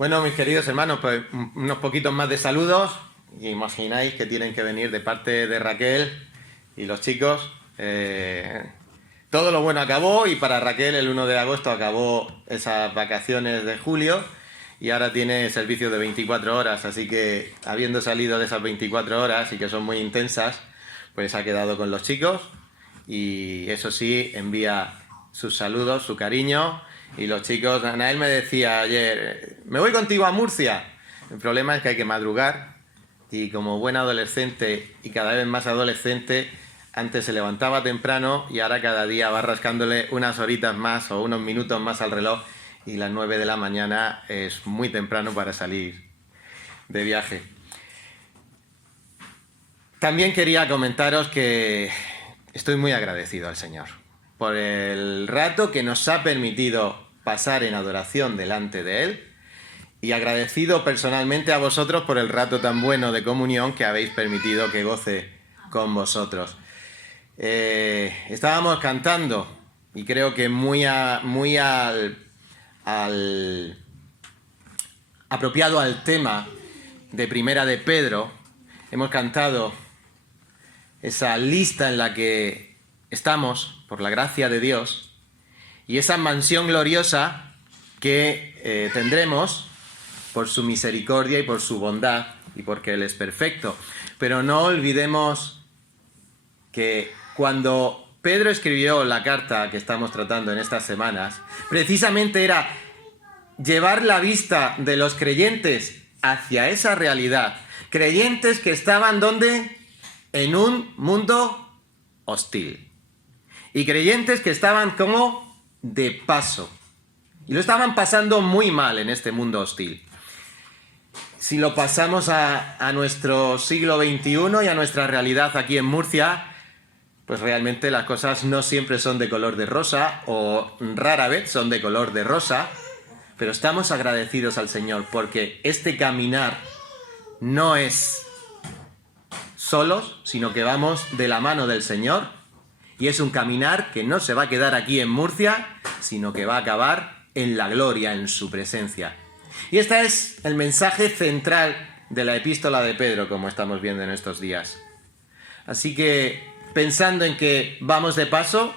Bueno, mis queridos hermanos, pues unos poquitos más de saludos. Y imagináis que tienen que venir de parte de Raquel y los chicos. Todo lo bueno acabó y para Raquel el 1 de agosto acabó esas vacaciones de julio y ahora tiene servicio de 24 horas. Así que habiendo salido de esas 24 horas y que son muy intensas, pues ha quedado con los chicos y eso sí, envía sus saludos, su cariño. Y los chicos, Anael me decía ayer, me voy contigo a Murcia. El problema es que hay que madrugar y como buen adolescente y cada vez más adolescente, antes se levantaba temprano y ahora cada día va rascándole unas horitas más o unos minutos más al reloj y las 9 de la mañana es muy temprano para salir de viaje. También quería comentaros que estoy muy agradecido al Señor por el rato que nos ha permitido pasar en adoración delante de Él y agradecido personalmente a vosotros por el rato tan bueno de comunión que habéis permitido que goce con vosotros. Estábamos cantando y creo que muy apropiado al tema de Primera de Pedro, hemos cantado esa lista en la que estamos por la gracia de Dios y esa mansión gloriosa que tendremos por su misericordia y por su bondad y porque Él es perfecto. Pero no olvidemos que cuando Pedro escribió la carta que estamos tratando en estas semanas, precisamente era llevar la vista de los creyentes hacia esa realidad. Creyentes que estaban ¿dónde? En un mundo hostil. Y creyentes que estaban como de paso. Y lo estaban pasando muy mal en este mundo hostil. Si lo pasamos a nuestro siglo XXI y a nuestra realidad aquí en Murcia, pues realmente las cosas no siempre son de color de rosa o rara vez son de color de rosa, pero estamos agradecidos al Señor porque este caminar no es solos, sino que vamos de la mano del Señor. Y es un caminar que no se va a quedar aquí en Murcia, sino que va a acabar en la gloria, en su presencia. Y este es el mensaje central de la epístola de Pedro, como estamos viendo en estos días. Así que, pensando en que vamos de paso,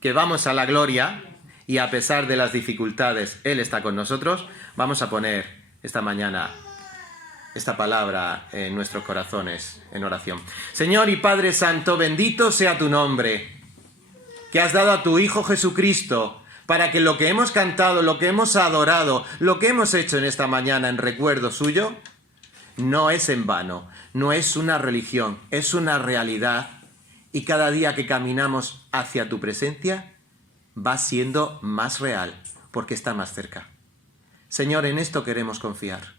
que vamos a la gloria, y a pesar de las dificultades, Él está con nosotros, vamos a poner esta mañana esta palabra en nuestros corazones en oración. Señor y Padre Santo, bendito sea tu nombre, que has dado a tu Hijo Jesucristo, para que lo que hemos cantado, lo que hemos adorado, lo que hemos hecho en esta mañana en recuerdo suyo, no es en vano, no es una religión, es una realidad. Y cada día que caminamos hacia tu presencia, va siendo más real, porque está más cerca. Señor, en esto queremos confiar.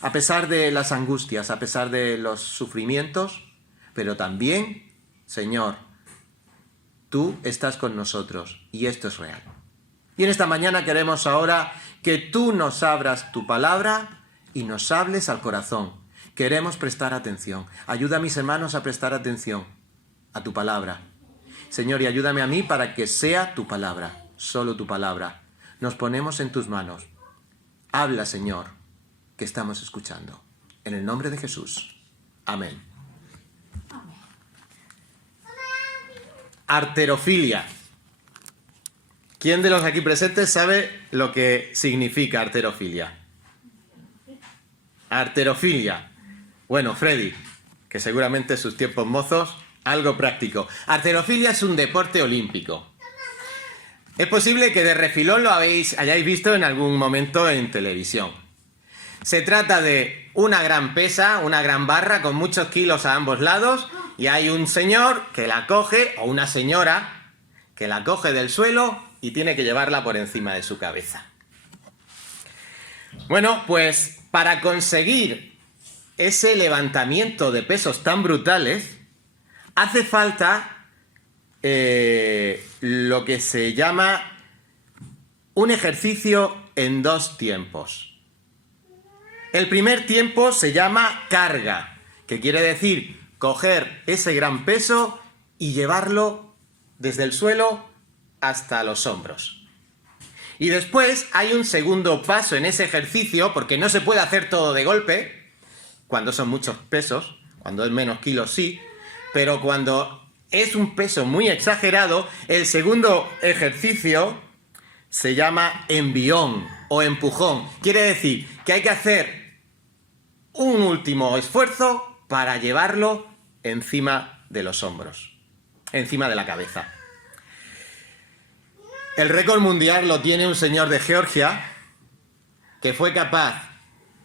A pesar de las angustias, a pesar de los sufrimientos, pero también, Señor, tú estás con nosotros y esto es real. Y en esta mañana queremos ahora que tú nos abras tu palabra y nos hables al corazón. Queremos prestar atención. Ayuda a mis hermanos a prestar atención a tu palabra. Señor, y ayúdame a mí para que sea tu palabra, solo tu palabra. Nos ponemos en tus manos. Habla, Señor, que estamos escuchando. En el nombre de Jesús. Amén. Arterofilia. ¿Quién de los aquí presentes sabe lo que significa arterofilia? Arterofilia. Bueno, Freddy, que seguramente en sus tiempos mozos, algo práctico. Arterofilia es un deporte olímpico. Es posible que de refilón lo hayáis visto en algún momento en televisión. Se trata de una gran pesa, una gran barra con muchos kilos a ambos lados y hay un señor que la coge, o una señora que la coge del suelo y tiene que llevarla por encima de su cabeza. Bueno, pues para conseguir ese levantamiento de pesos tan brutales, hace falta lo que se llama un ejercicio en dos tiempos. El primer tiempo se llama carga, que quiere decir coger ese gran peso y llevarlo desde el suelo hasta los hombros. Y después hay un segundo paso en ese ejercicio, porque no se puede hacer todo de golpe, cuando son muchos pesos, cuando es menos kilos sí, pero cuando es un peso muy exagerado, el segundo ejercicio se llama envión o empujón. Quiere decir que hay que hacer un último esfuerzo para llevarlo encima de los hombros, encima de la cabeza. El récord mundial lo tiene un señor de Georgia que fue capaz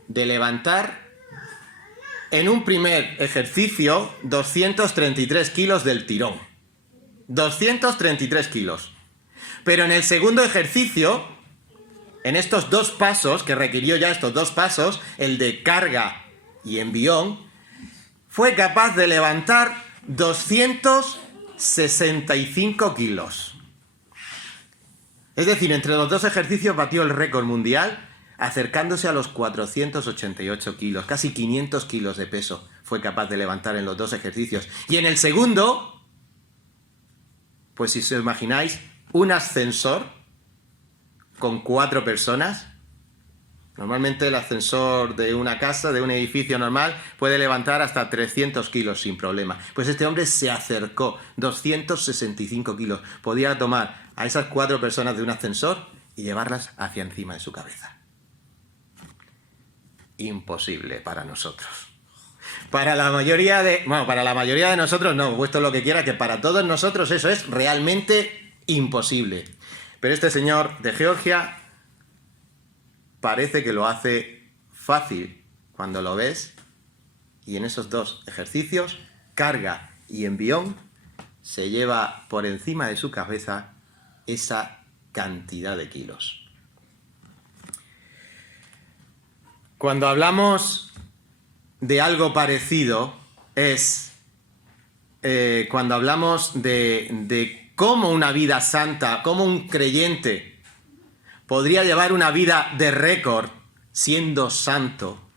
de levantar en un primer ejercicio 233 kilos del tirón. 233 kilos. Pero en el segundo ejercicio, en estos dos pasos, que requirió ya estos dos pasos, el de carga y envión, fue capaz de levantar 265 kilos. Es decir, entre los dos ejercicios batió el récord mundial acercándose a los 488 kilos. Casi 500 kilos de peso fue capaz de levantar en los dos ejercicios. Y en el segundo, pues si os imagináis, un ascensor con 4 personas. Normalmente el ascensor de una casa, de un edificio normal, puede levantar hasta 300 kilos sin problema. Pues este hombre se acercó, 265 kilos. Podía tomar a esas 4 personas de un ascensor y llevarlas hacia encima de su cabeza. Imposible para nosotros. Para la mayoría de nosotros no, puesto lo que quiera, que para todos nosotros eso es realmente imposible. Pero este señor de Georgia parece que lo hace fácil cuando lo ves, y en esos dos ejercicios, carga y envión, se lleva por encima de su cabeza esa cantidad de kilos. Cuando hablamos de algo parecido es cuando hablamos de cómo una vida santa, cómo un creyente podría llevar una vida de récord siendo santo,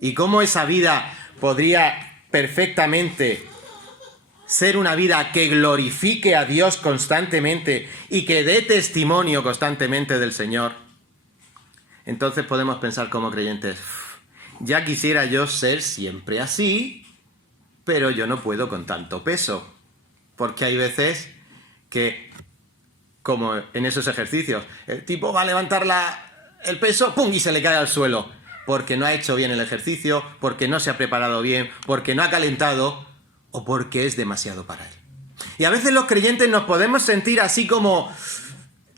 y cómo esa vida podría perfectamente ser una vida que glorifique a Dios constantemente y que dé testimonio constantemente del Señor. Entonces podemos pensar como creyentes, ya quisiera yo ser siempre así, pero yo no puedo con tanto peso, porque hay veces que, como en esos ejercicios, el tipo va a levantar el peso, ¡pum!, y se le cae al suelo, porque no ha hecho bien el ejercicio, porque no se ha preparado bien, porque no ha calentado, o porque es demasiado para él. Y a veces los creyentes nos podemos sentir así como,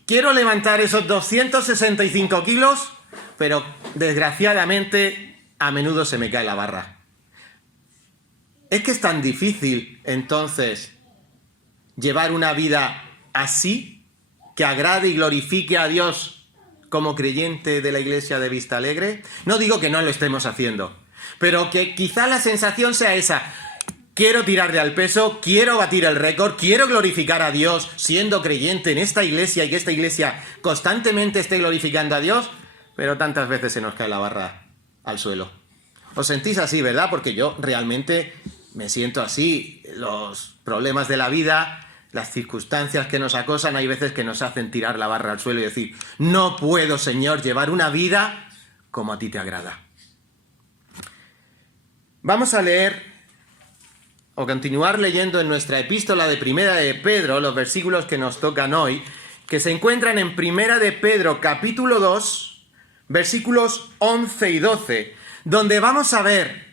quiero levantar esos 265 kilos, pero desgraciadamente a menudo se me cae la barra. ¿Es que es tan difícil, entonces, llevar una vida así, que agrade y glorifique a Dios como creyente de la iglesia de Vista Alegre? No digo que no lo estemos haciendo, pero que quizá la sensación sea esa: quiero tirarle al peso, quiero batir el récord, quiero glorificar a Dios siendo creyente en esta iglesia y que esta iglesia constantemente esté glorificando a Dios, pero tantas veces se nos cae la barra al suelo. Os sentís así, ¿verdad? Porque yo realmente me siento así. Los problemas de la vida, las circunstancias que nos acosan, hay veces que nos hacen tirar la barra al suelo y decir, no puedo, Señor, llevar una vida como a ti te agrada. Vamos a leer o continuar leyendo en nuestra epístola de Primera de Pedro los versículos que nos tocan hoy, que se encuentran en Primera de Pedro capítulo 2, versículos 11 y 12, donde vamos a ver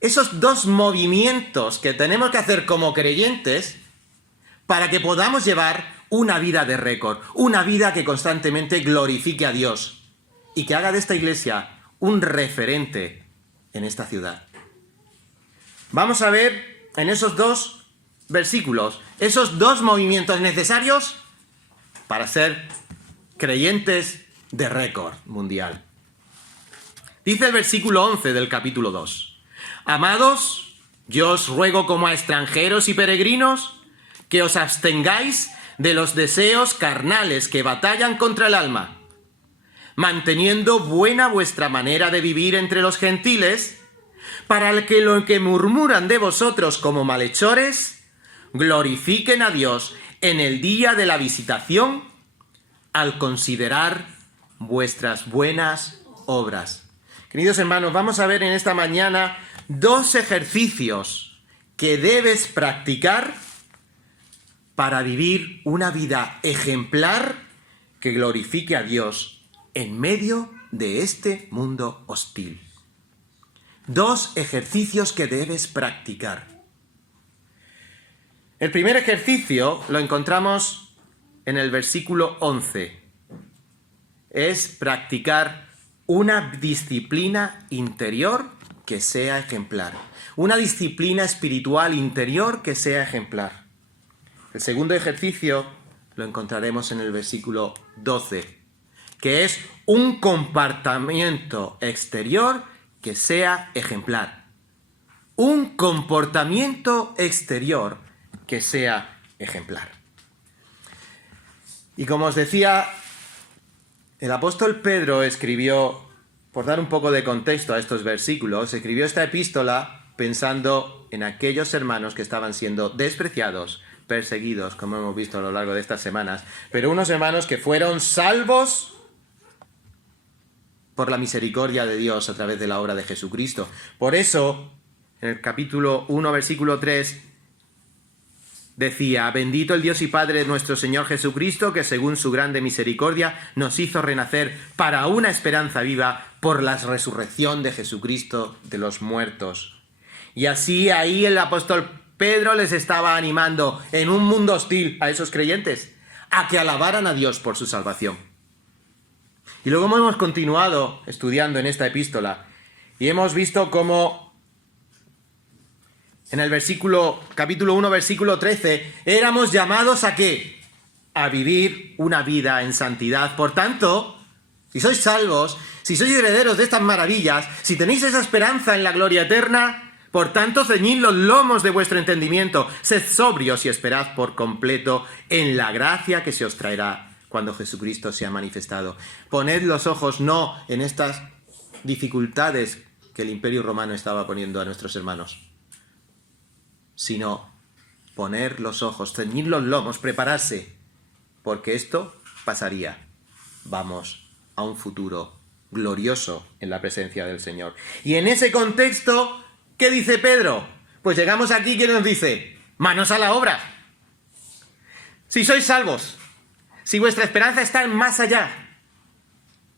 esos dos movimientos que tenemos que hacer como creyentes para que podamos llevar una vida de récord, una vida que constantemente glorifique a Dios y que haga de esta iglesia un referente en esta ciudad. Vamos a ver en esos dos versículos, esos dos movimientos necesarios para ser creyentes de récord mundial. Dice el versículo 11 del capítulo 2. Amados, yo os ruego como a extranjeros y peregrinos que os abstengáis de los deseos carnales que batallan contra el alma, manteniendo buena vuestra manera de vivir entre los gentiles, para que los que murmuran de vosotros como malhechores glorifiquen a Dios en el día de la visitación, al considerar vuestras buenas obras. Queridos hermanos, vamos a ver en esta mañana 2 ejercicios que debes practicar para vivir una vida ejemplar que glorifique a Dios en medio de este mundo hostil. 2 ejercicios que debes practicar. El primer ejercicio lo encontramos en el versículo 11. Es practicar una disciplina interior que sea ejemplar. Una disciplina espiritual interior que sea ejemplar. El segundo ejercicio lo encontraremos en el versículo 12, que es un comportamiento exterior que sea ejemplar. Un comportamiento exterior que sea ejemplar. Y como os decía, el apóstol Pedro escribió, por dar un poco de contexto a estos versículos, escribió esta epístola pensando en aquellos hermanos que estaban siendo despreciados, perseguidos, como hemos visto a lo largo de estas semanas, pero unos hermanos que fueron salvos por la misericordia de Dios a través de la obra de Jesucristo. Por eso, en el capítulo 1, versículo 3, decía: bendito el Dios y Padre de nuestro Señor Jesucristo, que según su grande misericordia nos hizo renacer para una esperanza viva por la resurrección de Jesucristo de los muertos. Y así ahí el apóstol Pedro les estaba animando en un mundo hostil a esos creyentes a que alabaran a Dios por su salvación. Y luego hemos continuado estudiando en esta epístola y hemos visto cómo en el capítulo 1, versículo 13, éramos llamados ¿a qué? A vivir una vida en santidad. Por tanto, si sois salvos, si sois herederos de estas maravillas, si tenéis esa esperanza en la gloria eterna, por tanto, ceñid los lomos de vuestro entendimiento, sed sobrios y esperad por completo en la gracia que se os traerá cuando Jesucristo sea manifestado. Poned los ojos no en estas dificultades que el Imperio Romano estaba poniendo a nuestros hermanos, sino poner los ojos, ceñir los lomos, prepararse, porque esto pasaría. Vamos a un futuro glorioso en la presencia del Señor. Y en ese contexto, ¿qué dice Pedro? Pues llegamos aquí, ¿qué nos dice? Manos a la obra. Si sois salvos, si vuestra esperanza está en más allá,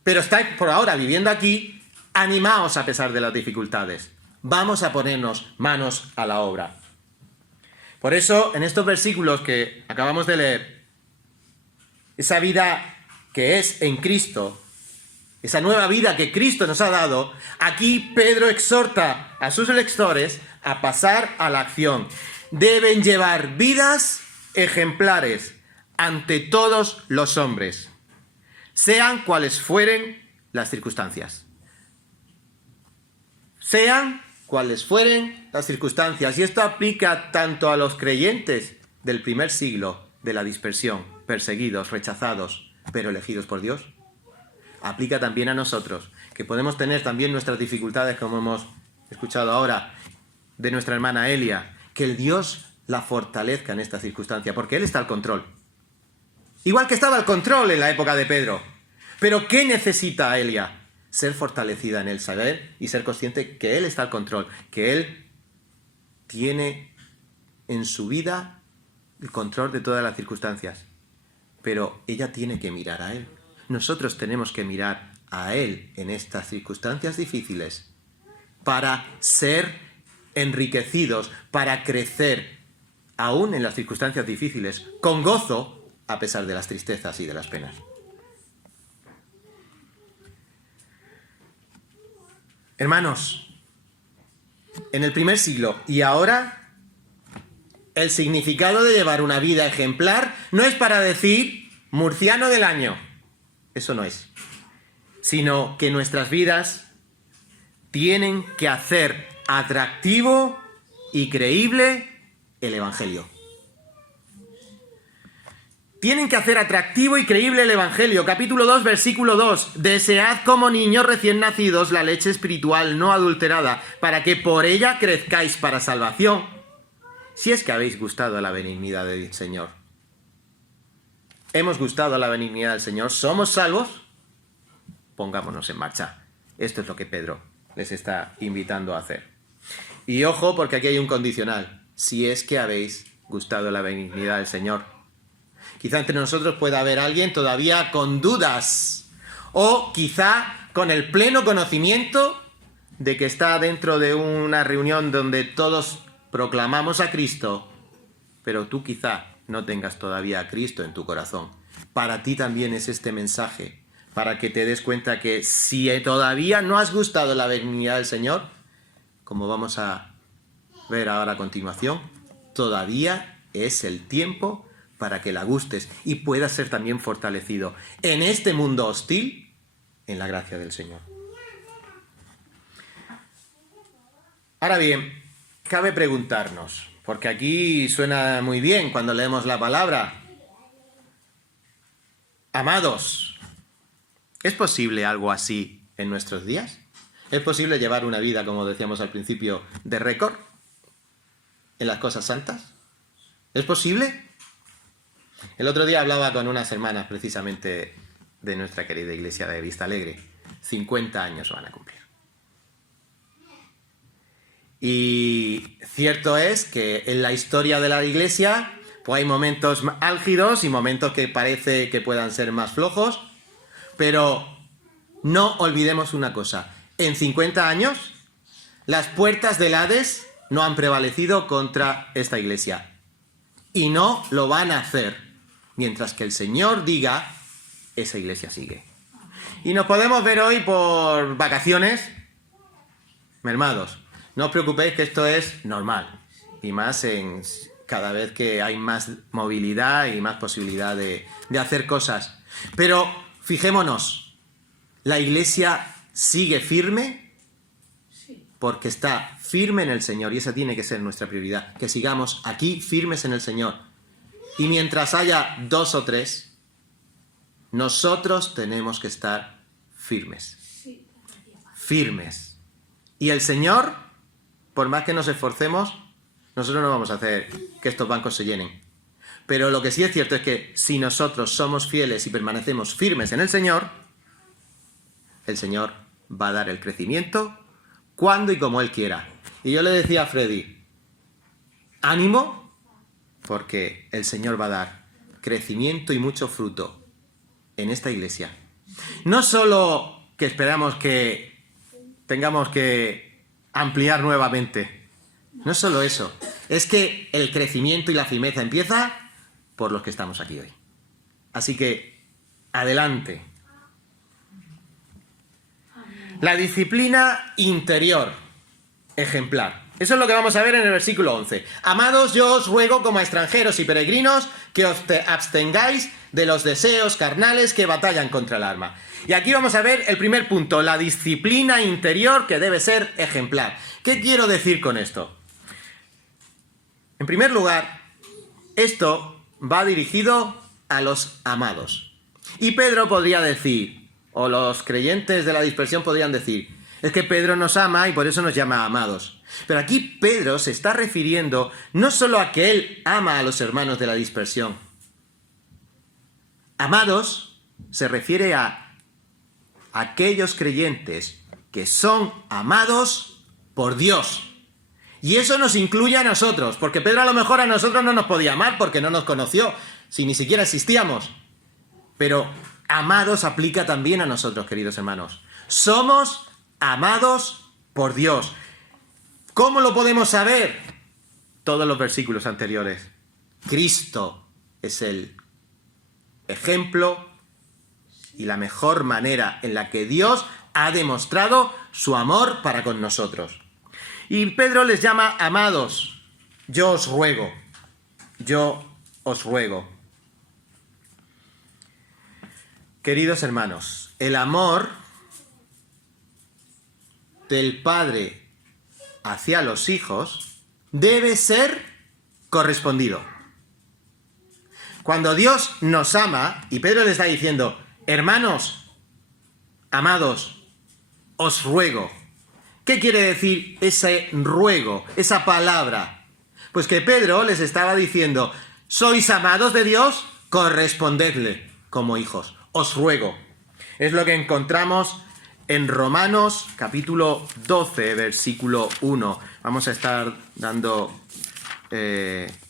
pero estáis por ahora viviendo aquí, animaos a pesar de las dificultades. Vamos a ponernos manos a la obra. Por eso, en estos versículos que acabamos de leer, esa vida que es en Cristo, esa nueva vida que Cristo nos ha dado, aquí Pedro exhorta a sus lectores a pasar a la acción. Deben llevar vidas ejemplares ante todos los hombres, sean cuales fueren las circunstancias. Sean cuales fueren las circunstancias. Y esto aplica tanto a los creyentes del primer siglo de la dispersión, perseguidos, rechazados, pero elegidos por Dios. Aplica también a nosotros, que podemos tener también nuestras dificultades, como hemos escuchado ahora de nuestra hermana Elia, que el Dios la fortalezca en esta circunstancia, porque Él está al control. Igual que estaba al control en la época de Pedro. Pero ¿qué necesita Elia? Ser fortalecida en el saber y ser consciente que Él está al control, que Él tiene en su vida el control de todas las circunstancias. Pero ella tiene que mirar a Él. Nosotros tenemos que mirar a Él en estas circunstancias difíciles para ser enriquecidos, para crecer, aún en las circunstancias difíciles, con gozo, a pesar de las tristezas y de las penas. Hermanos, en el primer siglo y ahora, el significado de llevar una vida ejemplar no es para decir murciano del año. Eso no es. Sino que nuestras vidas tienen que hacer atractivo y creíble el Evangelio. Tienen que hacer atractivo y creíble el Evangelio. Capítulo 2, versículo 2. Desead como niños recién nacidos la leche espiritual no adulterada, para que por ella crezcáis para salvación, si es que habéis gustado la benignidad del Señor. hemos gustado la benignidad del Señor, somos salvos, pongámonos en marcha. Esto es lo que Pedro les está invitando a hacer. Y ojo, porque aquí hay un condicional. Si es que habéis gustado la benignidad del Señor. Quizá entre nosotros pueda haber alguien todavía con dudas, o quizá con el pleno conocimiento de que está dentro de una reunión donde todos proclamamos a Cristo, pero tú quizá no tengas todavía a Cristo en tu corazón. Para ti también es este mensaje, para que te des cuenta que si todavía no has gustado la benignidad del Señor, como vamos a ver ahora a continuación, todavía es el tiempo para que la gustes y puedas ser también fortalecido en este mundo hostil, en la gracia del Señor. Ahora bien, cabe preguntarnos, porque aquí suena muy bien cuando leemos la palabra, amados, ¿es posible algo así en nuestros días? ¿Es posible llevar una vida, como decíamos al principio, de récord en las cosas santas? ¿Es posible? El otro día hablaba con unas hermanas precisamente de nuestra querida iglesia de Vista Alegre. 50 años van a cumplir. Y cierto es que en la historia de la iglesia pues hay momentos álgidos y momentos que parece que puedan ser más flojos, pero no olvidemos una cosa. En 50 años, las puertas del Hades no han prevalecido contra esta iglesia. Y no lo van a hacer. Mientras que el Señor diga, esa iglesia sigue. Y nos podemos ver hoy por vacaciones mermados. No os preocupéis que esto es normal. Y más en cada vez que hay más movilidad y más posibilidad de hacer cosas. Pero fijémonos, la iglesia sigue firme porque está firme en el Señor y esa tiene que ser nuestra prioridad, que sigamos aquí firmes en el Señor. Y mientras haya 2 o 3, nosotros tenemos que estar firmes. Firmes. Y el Señor, por más que nos esforcemos, nosotros no vamos a hacer que estos bancos se llenen. Pero lo que sí es cierto es que si nosotros somos fieles y permanecemos firmes en el Señor va a dar el crecimiento cuando y como Él quiera. Y yo le decía a Freddy, ánimo, porque el Señor va a dar crecimiento y mucho fruto en esta iglesia. No solo que esperamos que tengamos que ampliar nuevamente, no solo eso, es que el crecimiento y la firmeza empieza por los que estamos aquí hoy. Así que, adelante. La disciplina interior, ejemplar. Eso es lo que vamos a ver en el versículo 11. Amados, yo os ruego como a extranjeros y peregrinos que os abstengáis de los deseos carnales que batallan contra el alma. Y aquí vamos a ver el primer punto, la disciplina interior que debe ser ejemplar. ¿Qué quiero decir con esto? En primer lugar, esto va dirigido a los amados. Y Pedro podría decir, o los creyentes de la dispersión podrían decir, es que Pedro nos ama y por eso nos llama amados. Pero aquí Pedro se está refiriendo no solo a que él ama a los hermanos de la dispersión. Amados se refiere a aquellos creyentes que son amados por Dios. Y eso nos incluye a nosotros, porque Pedro a lo mejor a nosotros no nos podía amar porque no nos conoció, si ni siquiera existíamos. Pero amados aplica también a nosotros, queridos hermanos. Somos amados por Dios. ¿Cómo lo podemos saber? Todos los versículos anteriores. Cristo es el ejemplo y la mejor manera en la que Dios ha demostrado su amor para con nosotros. Y Pedro les llama amados. Yo os ruego. Yo os ruego. Queridos hermanos, el amor del Padre hacia los hijos debe ser correspondido. Cuando Dios nos ama, y Pedro le está diciendo, hermanos, amados, os ruego. ¿Qué quiere decir ese ruego, esa palabra? Pues que Pedro les estaba diciendo, ¿sois amados de Dios? correspondedle como hijos. Os ruego. Es lo que encontramos en Romanos capítulo 12, versículo 1. Vamos a estar dando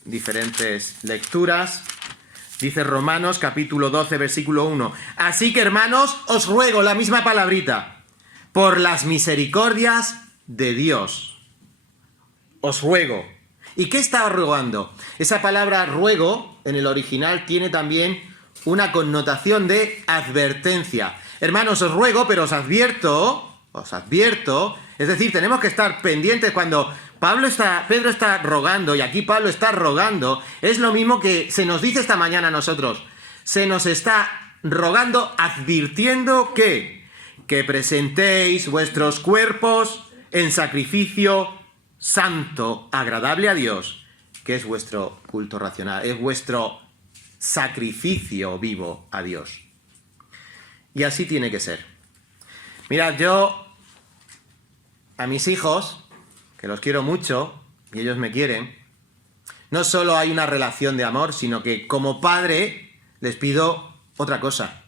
diferentes lecturas. Dice Romanos capítulo 12, versículo 1. Así que, hermanos, os ruego, la misma palabrita, por las misericordias de Dios. Os ruego. ¿Y qué está rogando? Esa palabra ruego en el original tiene también una connotación de advertencia. Hermanos, os ruego, pero os advierto, es decir, tenemos que estar pendientes cuando Pedro está rogando, y aquí Pablo está rogando, es lo mismo que se nos dice esta mañana a nosotros. Se nos está rogando, advirtiendo que presentéis vuestros cuerpos en sacrificio santo, agradable a Dios, que es vuestro culto racional, es vuestro sacrificio vivo a Dios. Y así tiene que ser. Mirad, yo a mis hijos, que los quiero mucho, y ellos me quieren, no solo hay una relación de amor, sino que como padre les pido otra cosa.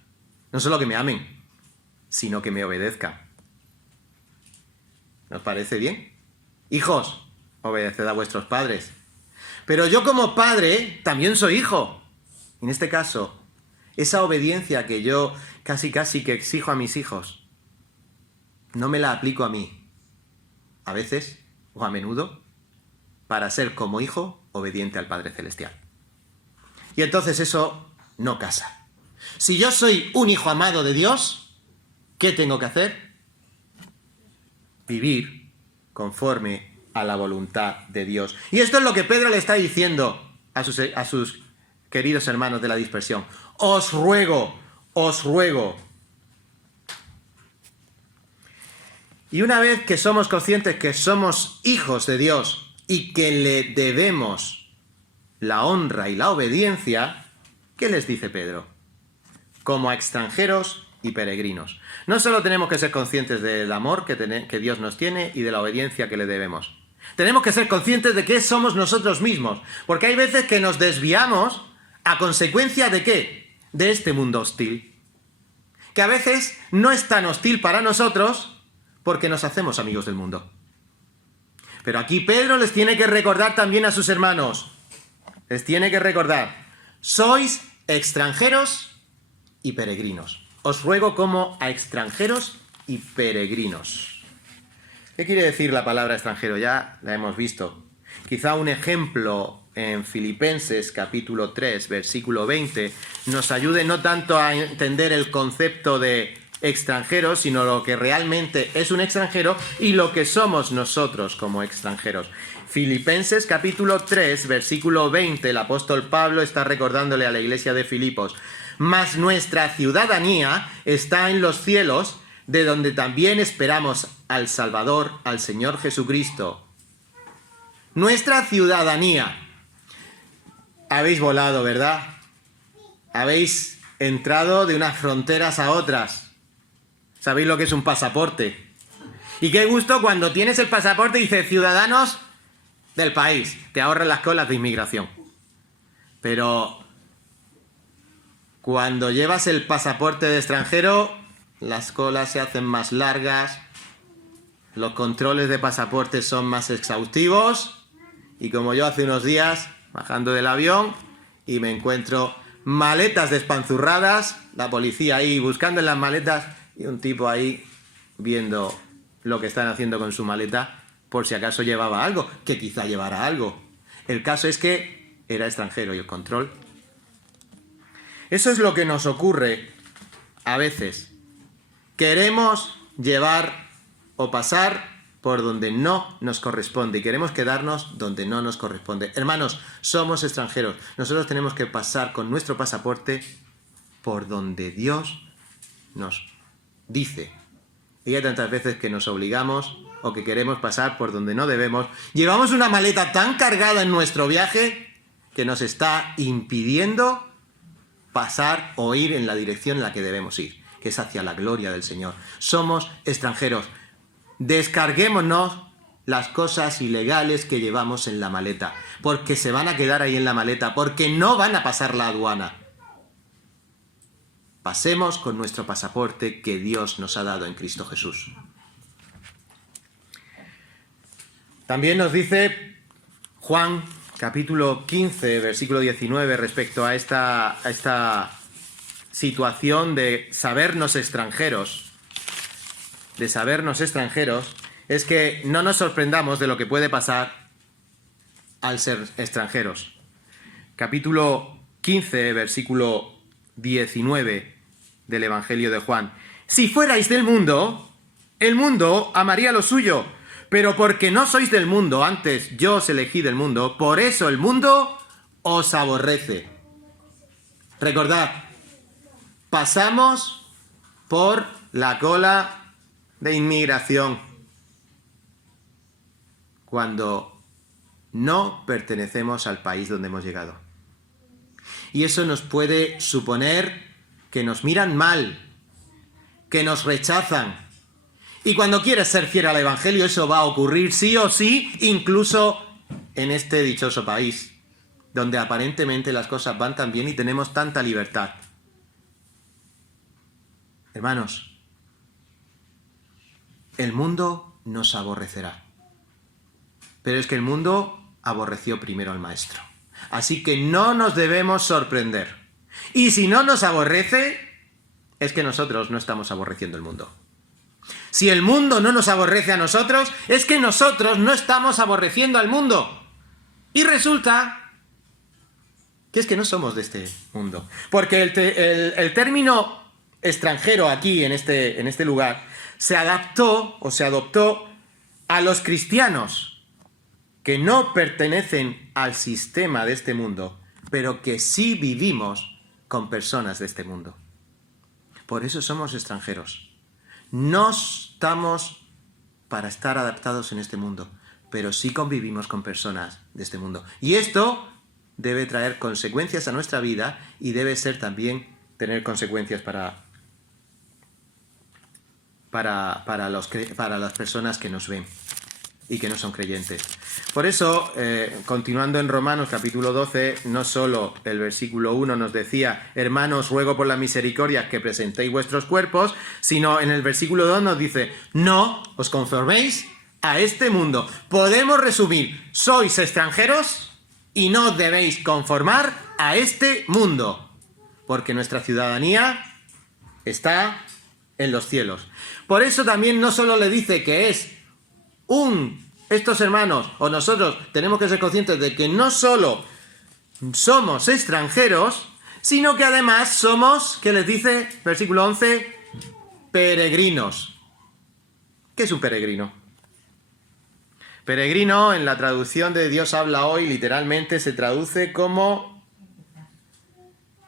No solo que me amen, sino que me obedezcan. ¿Nos parece bien? Hijos, obedeced a vuestros padres. Pero yo como padre también soy hijo. En este caso, esa obediencia que yo casi que exijo a mis hijos, no me la aplico a mí, a veces o a menudo, para ser como hijo obediente al Padre Celestial. Y entonces eso no casa. Si yo soy un hijo amado de Dios, ¿qué tengo que hacer? Vivir conforme a la voluntad de Dios. Y esto es lo que Pedro le está diciendo a sus queridos hermanos de la dispersión. Os ruego. Y una vez que somos conscientes que somos hijos de Dios y que le debemos la honra y la obediencia, ¿qué les dice Pedro? Como a extranjeros y peregrinos. No solo tenemos que ser conscientes del amor que Dios nos tiene y de la obediencia que le debemos. Tenemos que ser conscientes de qué somos nosotros mismos, porque hay veces que nos desviamos a consecuencia de ¿qué? De este mundo hostil. Que a veces no es tan hostil para nosotros porque nos hacemos amigos del mundo. Pero aquí Pedro les tiene que recordar también a sus hermanos. Les tiene que recordar, sois extranjeros y peregrinos. Os ruego como a extranjeros y peregrinos. ¿Qué quiere decir la palabra extranjero? Ya la hemos visto. Quizá un ejemplo en Filipenses capítulo 3, versículo 20, nos ayude no tanto a entender el concepto de extranjero, sino lo que realmente es un extranjero y lo que somos nosotros como extranjeros. Filipenses capítulo 3, versículo 20, el apóstol Pablo está recordándole a la iglesia de Filipos: mas nuestra ciudadanía está en los cielos, de donde también esperamos al Salvador, al Señor Jesucristo. Nuestra ciudadanía. Habéis volado, ¿verdad? Habéis entrado de unas fronteras a otras. ¿Sabéis lo que es un pasaporte? Y qué gusto cuando tienes el pasaporte y dice ciudadanos del país. Te ahorran las colas de inmigración. Pero cuando llevas el pasaporte de extranjero, las colas se hacen más largas, los controles de pasaporte son más exhaustivos, y como yo hace unos días, bajando del avión, y me encuentro maletas despanzurradas, la policía ahí buscando en las maletas, y un tipo ahí viendo lo que están haciendo con su maleta, por si acaso llevaba algo, que quizá llevara algo. El caso es que era extranjero y el control. Eso es lo que nos ocurre a veces. Queremos llevar o pasar por donde no nos corresponde y queremos quedarnos donde no nos corresponde. Hermanos, somos extranjeros. Nosotros tenemos que pasar con nuestro pasaporte por donde Dios nos dice. Y hay tantas veces que nos obligamos o que queremos pasar por donde no debemos. Llevamos una maleta tan cargada en nuestro viaje que nos está impidiendo pasar o ir en la dirección en la que debemos ir, que es hacia la gloria del Señor. Somos extranjeros. Descarguémonos las cosas ilegales que llevamos en la maleta, porque se van a quedar ahí en la maleta, porque no van a pasar la aduana. Pasemos con nuestro pasaporte que Dios nos ha dado en Cristo Jesús. También nos dice Juan, capítulo 15, versículo 19, respecto a esta situación de sabernos extranjeros, es que no nos sorprendamos de lo que puede pasar al ser extranjeros. Capítulo 15, versículo 19 del Evangelio de Juan. Si fuerais del mundo, el mundo amaría lo suyo, pero porque no sois del mundo, antes yo os elegí del mundo, por eso el mundo os aborrece. Recordad, pasamos por la cola de inmigración cuando no pertenecemos al país donde hemos llegado. Y eso nos puede suponer que nos miran mal, que nos rechazan. Y cuando quieres ser fiel al Evangelio, eso va a ocurrir sí o sí, incluso en este dichoso país, donde aparentemente las cosas van tan bien y tenemos tanta libertad. Hermanos, el mundo nos aborrecerá. Pero es que el mundo aborreció primero al Maestro. Así que no nos debemos sorprender. Y si no nos aborrece, es que nosotros no estamos aborreciendo el mundo. Si el mundo no nos aborrece a nosotros, es que nosotros no estamos aborreciendo al mundo. Y resulta que es que no somos de este mundo. Porque el término extranjero aquí, en este lugar, se adaptó o se adoptó a los cristianos que no pertenecen al sistema de este mundo, pero que sí vivimos con personas de este mundo. Por eso somos extranjeros. No estamos para estar adaptados en este mundo, pero sí convivimos con personas de este mundo. Y esto debe traer consecuencias a nuestra vida y debe ser también tener consecuencias para las personas que nos ven y que no son creyentes. Por eso, continuando en Romanos capítulo 12, no solo el versículo 1 nos decía, hermanos, ruego por la misericordia que presentéis vuestros cuerpos, sino en el versículo 2 nos dice, no os conforméis a este mundo. Podemos resumir, sois extranjeros y no os debéis conformar a este mundo, porque nuestra ciudadanía está en los cielos. Por eso también no solo le dice que estos hermanos o nosotros tenemos que ser conscientes de que no solo somos extranjeros, sino que además somos, ¿qué les dice? Versículo 11, peregrinos. ¿Qué es un peregrino? Peregrino, en la traducción de Dios habla hoy, literalmente se traduce como,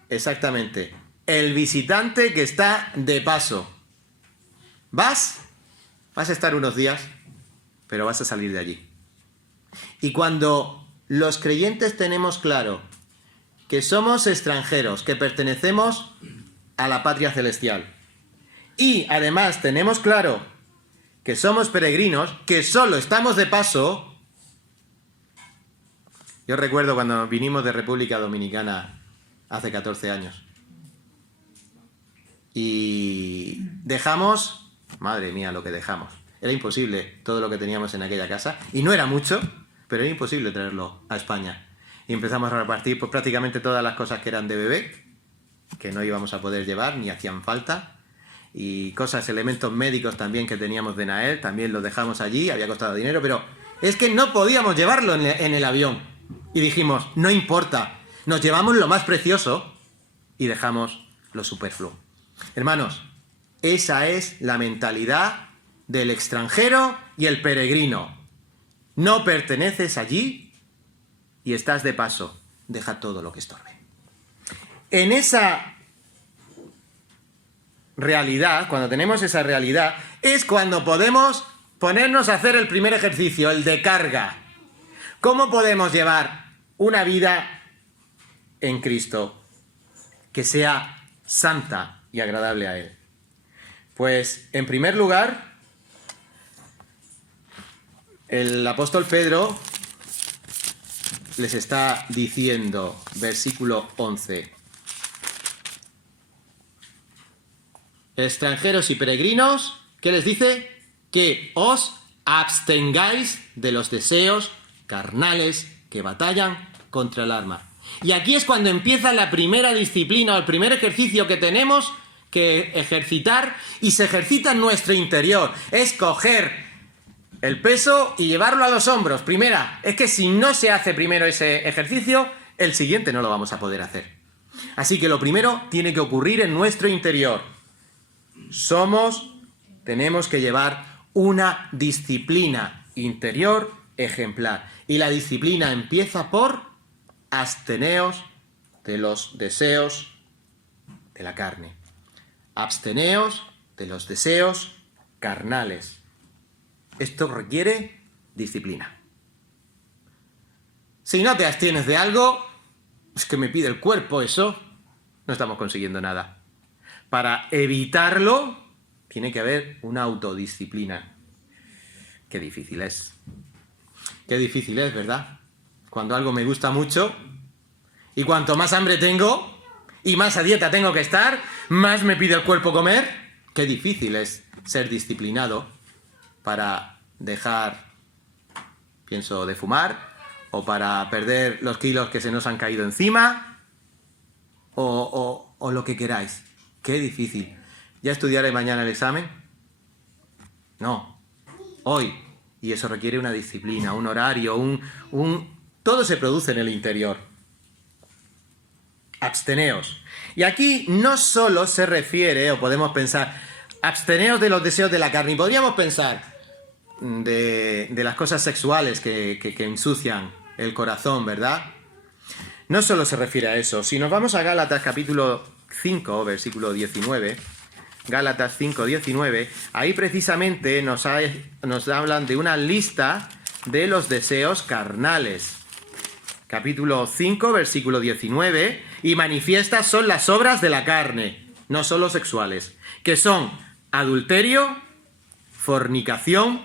exactamente, el visitante que está de paso. Vas a estar unos días, pero vas a salir de allí. Y cuando los creyentes tenemos claro que somos extranjeros, que pertenecemos a la patria celestial, y además tenemos claro que somos peregrinos, que solo estamos de paso. Yo recuerdo cuando vinimos de República Dominicana hace 14 años. Y dejamos, madre mía lo que dejamos. Era imposible todo lo que teníamos en aquella casa. Y no era mucho, pero era imposible traerlo a España. Y empezamos a repartir pues, prácticamente todas las cosas que eran de bebé, que no íbamos a poder llevar, ni hacían falta. Y cosas, elementos médicos también que teníamos de Nael, también los dejamos allí, había costado dinero, pero es que no podíamos llevarlo en el avión. Y dijimos, no importa, nos llevamos lo más precioso y dejamos lo superfluo. Hermanos, esa es la mentalidad del extranjero y el peregrino. No perteneces allí y estás de paso. Deja todo lo que estorbe. En esa realidad, cuando tenemos esa realidad, es cuando podemos ponernos a hacer el primer ejercicio, el de carga. ¿Cómo podemos llevar una vida en Cristo que sea santa y agradable a Él? Pues, en primer lugar, el apóstol Pedro les está diciendo, versículo 11, extranjeros y peregrinos, ¿qué les dice? Que os abstengáis de los deseos carnales que batallan contra el alma. Y aquí es cuando empieza la primera disciplina o el primer ejercicio que tenemos que ejercitar, y se ejercita en nuestro interior. Es coger el peso y llevarlo a los hombros. Primera, es que si no se hace primero ese ejercicio, el siguiente no lo vamos a poder hacer. Así que lo primero tiene que ocurrir en nuestro interior. Tenemos que llevar una disciplina interior ejemplar. Y la disciplina empieza por absteneos de los deseos de la carne. Absteneos de los deseos carnales. Esto requiere disciplina. Si no te abstienes de algo, es que me pide el cuerpo eso, no estamos consiguiendo nada. Para evitarlo, tiene que haber una autodisciplina. Qué difícil es. Qué difícil es, ¿verdad? Cuando algo me gusta mucho, y cuanto más hambre tengo, y más a dieta tengo que estar, más me pide el cuerpo comer. Qué difícil es ser disciplinado para dejar, pienso, de fumar, o para perder los kilos que se nos han caído encima, o lo que queráis. Qué difícil. ¿Ya estudiaré mañana el examen? No, hoy. Y eso requiere una disciplina, un horario, todo se produce en el interior. Absteneos. Y aquí no solo se refiere, o podemos pensar, absteneos de los deseos de la carne. Y podríamos pensar de las cosas sexuales que ensucian el corazón, ¿verdad? No solo se refiere a eso. Si nos vamos a Gálatas capítulo 5, versículo 19, Gálatas 5, 19, ahí precisamente nos hablan de una lista de los deseos carnales. Capítulo 5, versículo 19, y manifiestas son las obras de la carne, no solo sexuales, que son adulterio, fornicación,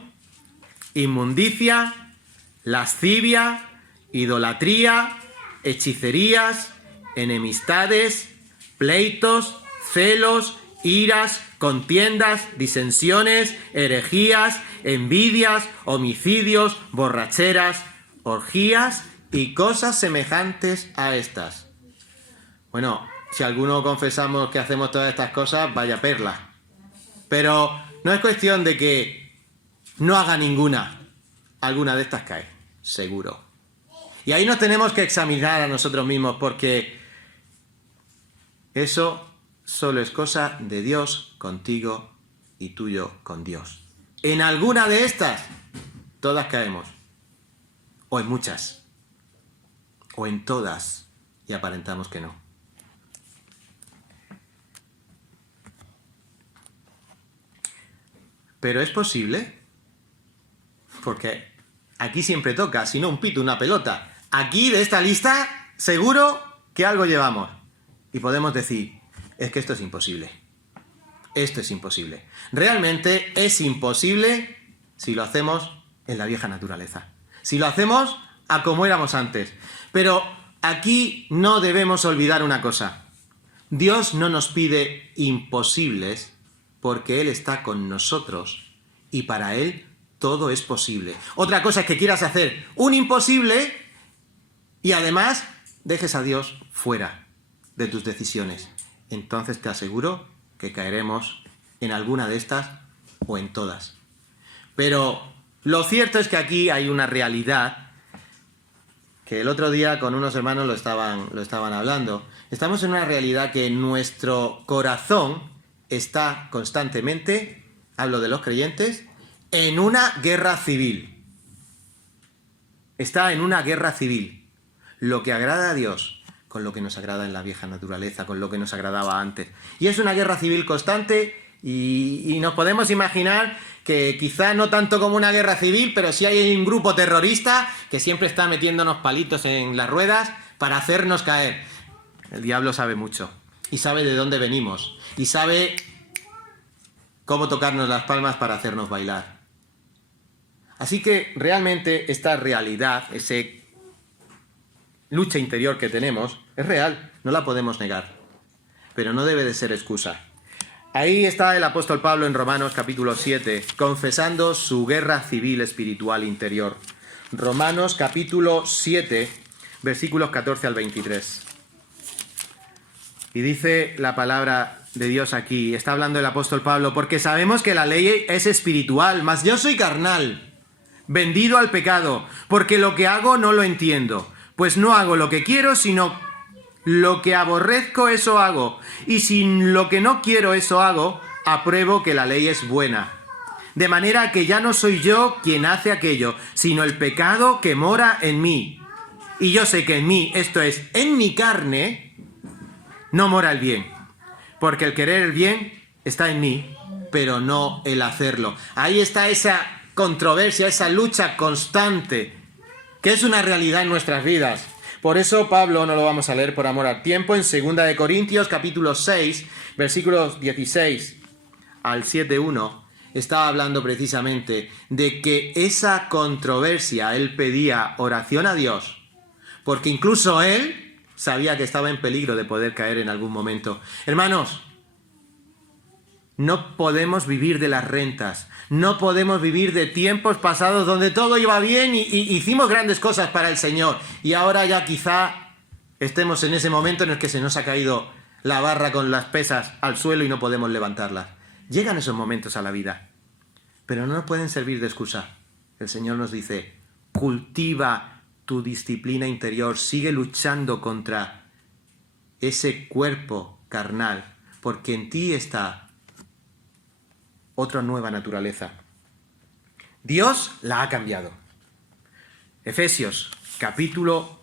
inmundicia, lascivia, idolatría, hechicerías, enemistades, pleitos, celos, iras, contiendas, disensiones, herejías, envidias, homicidios, borracheras, orgías y cosas semejantes a estas. Bueno, si alguno confesamos que hacemos todas estas cosas, vaya perla. Pero no es cuestión de que no haga ninguna. Alguna de estas cae, seguro. Y ahí nos tenemos que examinar a nosotros mismos, porque eso solo es cosa de Dios contigo y tuyo con Dios. En alguna de estas, todas caemos. O en muchas. O en todas. Y aparentamos que no. Pero es posible, porque aquí siempre toca, si no un pito, una pelota. Aquí de esta lista, seguro que algo llevamos. Y podemos decir, es que esto es imposible. Esto es imposible. Realmente es imposible si lo hacemos en la vieja naturaleza. Si lo hacemos a como éramos antes. Pero aquí no debemos olvidar una cosa. Dios no nos pide imposibles porque Él está con nosotros y para Él todo es posible. Otra cosa es que quieras hacer un imposible y además dejes a Dios fuera de tus decisiones. Entonces te aseguro que caeremos en alguna de estas o en todas. Pero lo cierto es que aquí hay una realidad que el otro día con unos hermanos lo estaban hablando. Estamos en una realidad que nuestro corazón está constantemente, hablo de los creyentes, en una guerra civil. Está en una guerra civil. Lo que agrada a Dios con lo que nos agrada en la vieja naturaleza, con lo que nos agradaba antes. Y es una guerra civil constante y nos podemos imaginar que quizá no tanto como una guerra civil, pero sí hay un grupo terrorista que siempre está metiéndonos palitos en las ruedas para hacernos caer. El diablo sabe mucho y sabe de dónde venimos y sabe cómo tocarnos las palmas para hacernos bailar. Así que realmente esta realidad, ese lucha interior que tenemos, es real, no la podemos negar, pero no debe de ser excusa. Ahí está el apóstol Pablo en Romanos capítulo 7, confesando su guerra civil espiritual interior. Romanos capítulo 7, versículos 14 al 23. Y dice la palabra de Dios aquí, está hablando el apóstol Pablo, porque sabemos que la ley es espiritual, mas yo soy carnal, vendido al pecado, porque lo que hago no lo entiendo, pues no hago lo que quiero, sino lo que aborrezco, eso hago, y si lo que no quiero, eso hago, apruebo que la ley es buena. De manera que ya no soy yo quien hace aquello, sino el pecado que mora en mí. Y yo sé que en mí, esto es, en mi carne, no mora el bien. Porque el querer el bien está en mí, pero no el hacerlo. Ahí está esa controversia, esa lucha constante, que es una realidad en nuestras vidas. Por eso Pablo, no lo vamos a leer por amor al tiempo, en 2 de Corintios capítulo 6, versículos 16 al 7:1, estaba hablando precisamente de que esa controversia, él pedía oración a Dios, porque incluso él sabía que estaba en peligro de poder caer en algún momento. Hermanos, no podemos vivir de las rentas, no podemos vivir de tiempos pasados donde todo iba bien y hicimos grandes cosas para el Señor. Y ahora ya quizá estemos en ese momento en el que se nos ha caído la barra con las pesas al suelo y no podemos levantarlas. Llegan esos momentos a la vida, pero no nos pueden servir de excusa. El Señor nos dice, cultiva tu disciplina interior, sigue luchando contra ese cuerpo carnal, porque en ti está otra nueva naturaleza. Dios la ha cambiado. Efesios, capítulo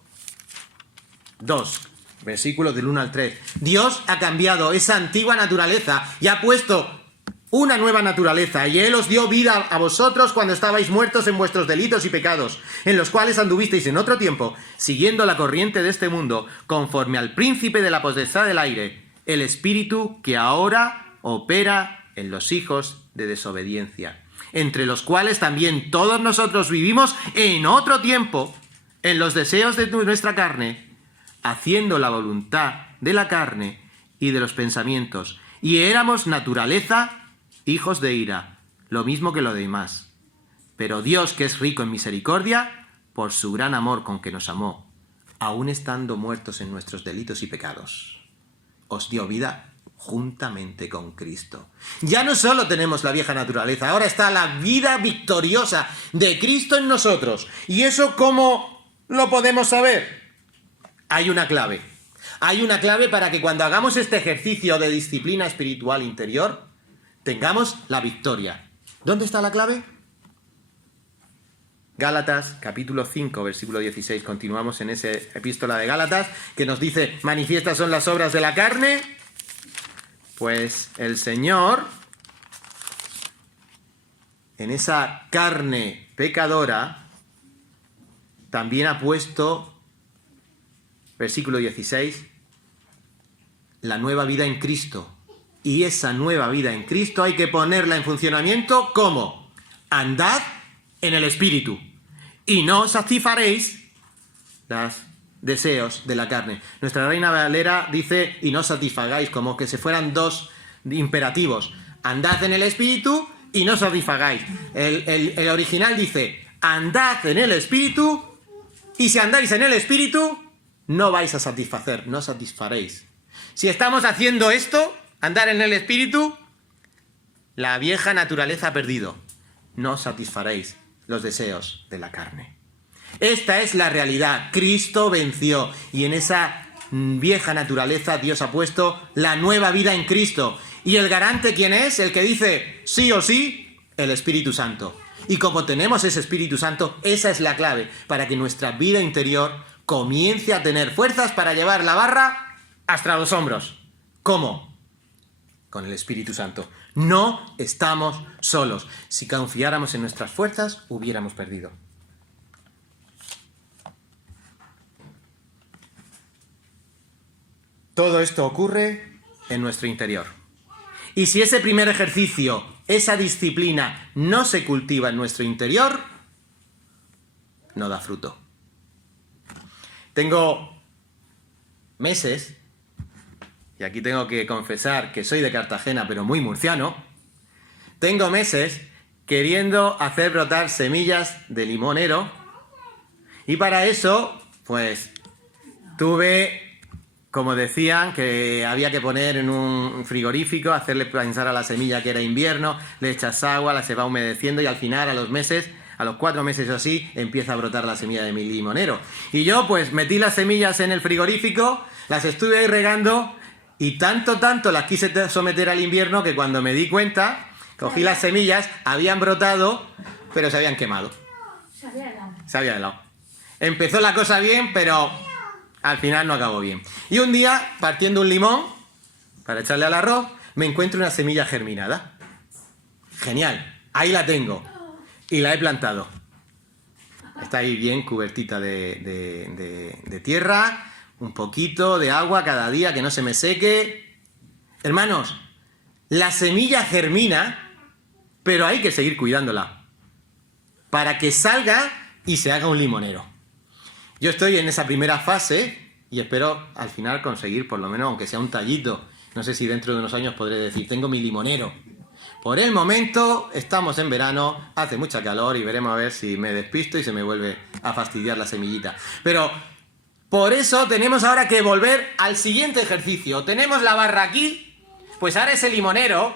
2, versículos del 1 al 3. Dios ha cambiado esa antigua naturaleza y ha puesto una nueva naturaleza, y Él os dio vida a vosotros cuando estabais muertos en vuestros delitos y pecados, en los cuales anduvisteis en otro tiempo, siguiendo la corriente de este mundo, conforme al príncipe de la potestad del aire, el espíritu que ahora opera en los hijos de desobediencia, entre los cuales también todos nosotros vivimos en otro tiempo, en los deseos de nuestra carne, haciendo la voluntad de la carne y de los pensamientos, y éramos naturaleza hijos de ira, lo mismo que lo demás. Pero Dios, que es rico en misericordia, por su gran amor con que nos amó, aun estando muertos en nuestros delitos y pecados, os dio vida juntamente con Cristo. Ya no solo tenemos la vieja naturaleza, ahora está la vida victoriosa de Cristo en nosotros. ¿Y eso cómo lo podemos saber? Hay una clave. Hay una clave para que cuando hagamos este ejercicio de disciplina espiritual interior, tengamos la victoria. ¿Dónde está la clave? Gálatas, capítulo 5, versículo 16. Continuamos en esa epístola de Gálatas, que nos dice, manifiestas son las obras de la carne. Pues el Señor, en esa carne pecadora, también ha puesto, versículo 16, la nueva vida en Cristo. Y esa nueva vida en Cristo hay que ponerla en funcionamiento ¿cómo? Andad en el Espíritu y no satisfaréis los deseos de la carne. Nuestra Reina Valera dice y no satisfagáis, como que se fueran dos imperativos. Andad en el Espíritu y no satisfagáis. El original dice andad en el Espíritu y si andáis en el Espíritu no vais a satisfacer, no satisfaréis. Si estamos haciendo esto, andar en el Espíritu, la vieja naturaleza ha perdido. No satisfaréis los deseos de la carne. Esta es la realidad. Cristo venció y en esa vieja naturaleza Dios ha puesto la nueva vida en Cristo. ¿Y el garante quién es? El que dice sí o sí, el Espíritu Santo. Y como tenemos ese Espíritu Santo, esa es la clave para que nuestra vida interior comience a tener fuerzas para llevar la barra hasta los hombros. ¿Cómo? Con el Espíritu Santo. No estamos solos. Si confiáramos en nuestras fuerzas, hubiéramos perdido. Todo esto ocurre en nuestro interior. Y si ese primer ejercicio, esa disciplina, no se cultiva en nuestro interior, no da fruto. Tengo meses y aquí tengo que confesar que soy de Cartagena, pero muy murciano, tengo meses queriendo hacer brotar semillas de limonero, y para eso, pues, tuve, como decían, que había que poner en un frigorífico, hacerle pensar a la semilla que era invierno, le echas agua, la se va humedeciendo y al final, a los 4 meses o así, empieza a brotar la semilla de mi limonero. Y yo, pues, metí las semillas en el frigorífico, las estuve ahí regando y tanto las quise someter al invierno que cuando me di cuenta, cogí las semillas, habían brotado, pero se habían quemado. Se había helado. Empezó la cosa bien, pero al final no acabó bien. Y un día, partiendo un limón, para echarle al arroz, me encuentro una semilla germinada. Genial, ahí la tengo. Y la he plantado. Está ahí bien cubertita de tierra, un poquito de agua cada día, que no se me seque. Hermanos, la semilla germina, pero hay que seguir cuidándola para que salga y se haga un limonero. Yo estoy en esa primera fase y espero al final conseguir, por lo menos, aunque sea un tallito. No sé si dentro de unos años podré decir, tengo mi limonero. Por el momento, estamos en verano, hace mucha calor y veremos a ver si me despisto y se me vuelve a fastidiar la semillita. Pero por eso tenemos ahora que volver al siguiente ejercicio. Tenemos la barra aquí, pues ahora ese limonero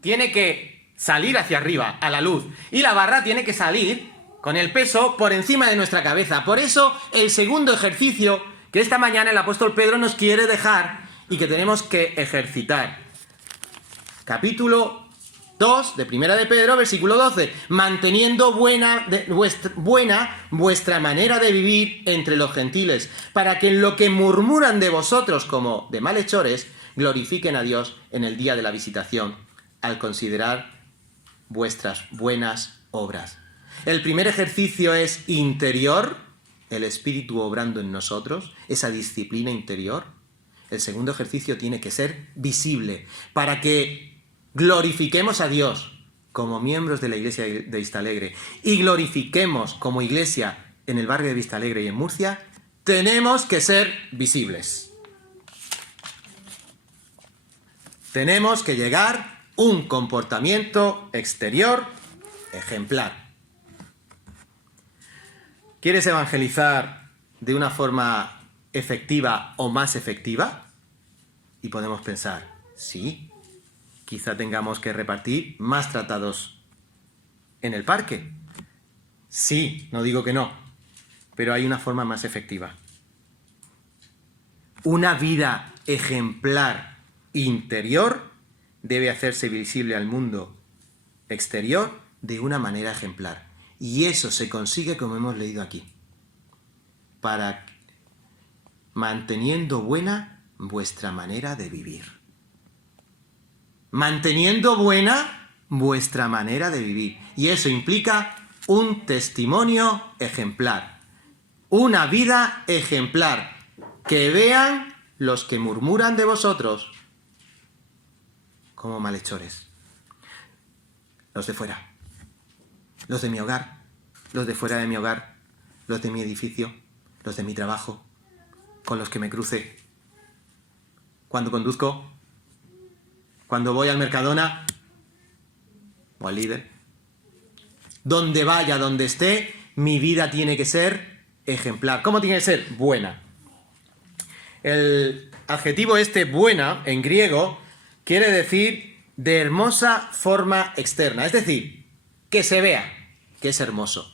tiene que salir hacia arriba, a la luz. Y la barra tiene que salir con el peso por encima de nuestra cabeza. Por eso, el segundo ejercicio que esta mañana el apóstol Pedro nos quiere dejar y que tenemos que ejercitar. Capítulo 2 de Primera de Pedro, versículo 12. Manteniendo buena vuestra manera de vivir entre los gentiles, para que en lo que murmuran de vosotros como de malhechores, glorifiquen a Dios en el día de la visitación, al considerar vuestras buenas obras. El primer ejercicio es interior, el Espíritu obrando en nosotros, esa disciplina interior. El segundo ejercicio tiene que ser visible, para que glorifiquemos a Dios como miembros de la iglesia de Vistalegre y glorifiquemos como iglesia en el barrio de Vistalegre y en Murcia, tenemos que ser visibles. Tenemos que llegar a un comportamiento exterior ejemplar. ¿Quieres evangelizar de una forma efectiva o más efectiva? Y podemos pensar, sí, quizá tengamos que repartir más tratados en el parque. Sí, no digo que no, pero hay una forma más efectiva. Una vida ejemplar interior debe hacerse visible al mundo exterior de una manera ejemplar. Y eso se consigue, como hemos leído aquí, manteniendo buena vuestra manera de vivir. Manteniendo buena vuestra manera de vivir. Y eso implica un testimonio ejemplar. Una vida ejemplar. Que vean los que murmuran de vosotros como malhechores. Los de fuera. Los de mi hogar. Los de fuera de mi hogar. Los de mi edificio. Los de mi trabajo. Con los que me cruce. Cuando conduzco. Cuando voy al Mercadona o al Líder. Donde vaya, donde esté, mi vida tiene que ser ejemplar. ¿Cómo tiene que ser? Buena. El adjetivo buena, en griego, quiere decir de hermosa forma externa. Es decir, que se vea que es hermoso.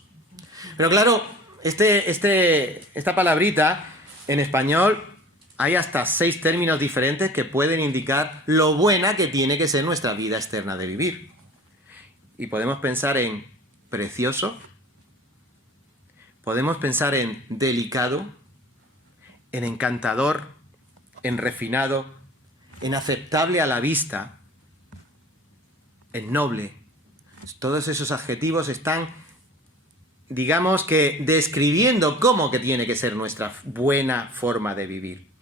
Pero claro, esta palabrita en español hay hasta 6 términos diferentes que pueden indicar lo buena que tiene que ser nuestra vida externa de vivir. Y podemos pensar en precioso, podemos pensar en delicado, en encantador, en refinado, en aceptable a la vista, en noble. Todos esos adjetivos están, digamos que, describiendo cómo que tiene que ser nuestra buena forma de vivir.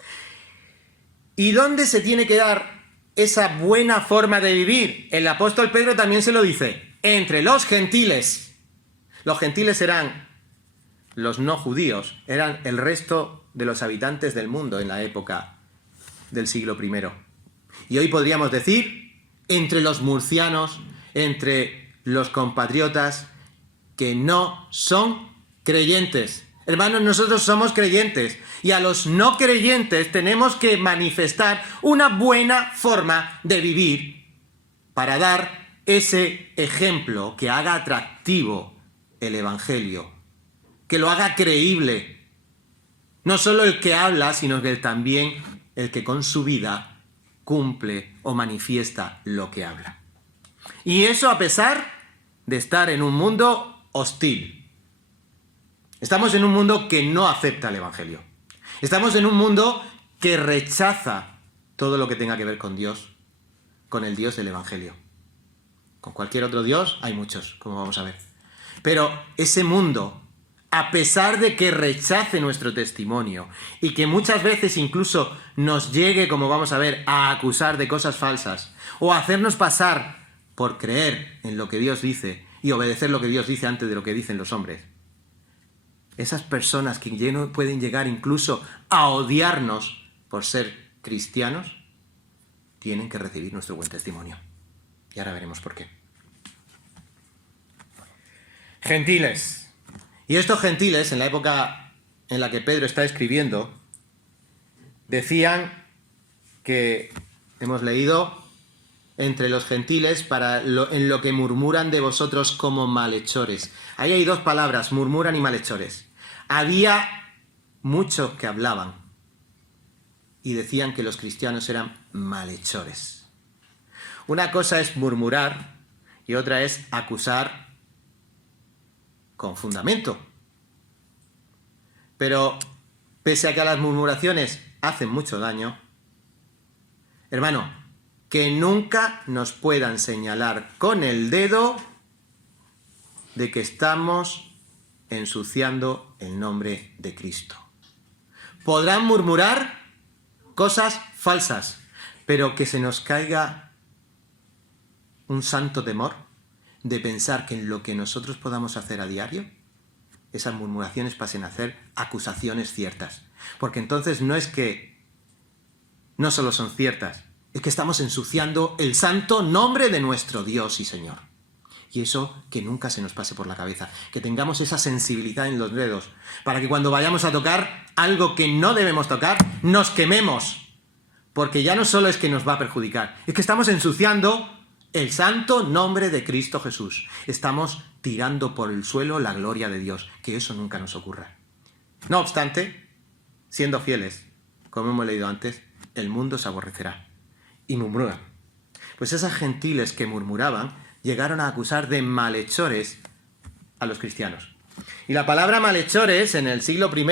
¿Y dónde se tiene que dar esa buena forma de vivir? El apóstol Pedro también se lo dice, entre los gentiles. Los gentiles eran los no judíos, eran el resto de los habitantes del mundo en la época del siglo I. Y hoy podríamos decir, entre los murcianos, entre los compatriotas, que no son creyentes. Hermanos, nosotros somos creyentes y a los no creyentes tenemos que manifestar una buena forma de vivir para dar ese ejemplo que haga atractivo el Evangelio, que lo haga creíble. No solo el que habla, sino que también el que con su vida cumple o manifiesta lo que habla. Y eso a pesar de estar en un mundo hostil. Estamos en un mundo que no acepta el Evangelio. Estamos en un mundo que rechaza todo lo que tenga que ver con Dios, con el Dios del Evangelio. Con cualquier otro Dios hay muchos, como vamos a ver. Pero ese mundo, a pesar de que rechace nuestro testimonio y que muchas veces incluso nos llegue, como vamos a ver, a acusar de cosas falsas o a hacernos pasar por creer en lo que Dios dice y obedecer lo que Dios dice antes de lo que dicen los hombres, esas personas que pueden llegar incluso a odiarnos por ser cristianos, tienen que recibir nuestro buen testimonio. Y ahora veremos por qué. Gentiles. Y estos gentiles, en la época en la que Pedro está escribiendo, decían que, hemos leído, entre los gentiles, en lo que murmuran de vosotros como malhechores. Ahí hay dos palabras, murmuran y malhechores. Había muchos que hablaban y decían que los cristianos eran malhechores. Una cosa es murmurar y otra es acusar con fundamento. Pero pese a que las murmuraciones hacen mucho daño, hermano, que nunca nos puedan señalar con el dedo de que estamos ensuciando el nombre de Cristo. Podrán murmurar cosas falsas, pero que se nos caiga un santo temor de pensar que en lo que nosotros podamos hacer a diario, esas murmuraciones pasen a ser acusaciones ciertas. Porque entonces no es que no solo son ciertas, es que estamos ensuciando el santo nombre de nuestro Dios y Señor. Y eso que nunca se nos pase por la cabeza, que tengamos esa sensibilidad en los dedos, para que cuando vayamos a tocar algo que no debemos tocar, nos quememos. Porque ya no solo es que nos va a perjudicar, es que estamos ensuciando el santo nombre de Cristo Jesús. Estamos tirando por el suelo la gloria de Dios, que eso nunca nos ocurra. No obstante, siendo fieles, como hemos leído antes, el mundo se aborrecerá. Y murmuran. Pues esas gentiles que murmuraban llegaron a acusar de malhechores a los cristianos. Y la palabra malhechores en el siglo I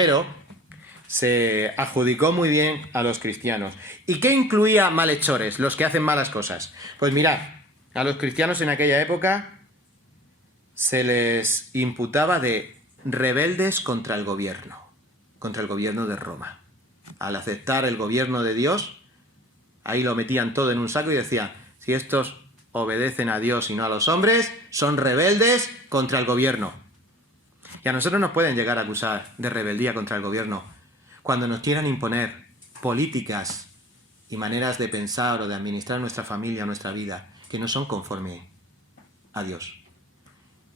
se adjudicó muy bien a los cristianos. ¿Y qué incluía malhechores? Los que hacen malas cosas. Pues mirad, a los cristianos en aquella época se les imputaba de rebeldes contra el gobierno de Roma. Al aceptar el gobierno de Dios, ahí lo metían todo en un saco y decían, si estos obedecen a Dios y no a los hombres, son rebeldes contra el gobierno. Y a nosotros nos pueden llegar a acusar de rebeldía contra el gobierno cuando nos quieran imponer políticas y maneras de pensar o de administrar nuestra familia, nuestra vida, que no son conforme a Dios.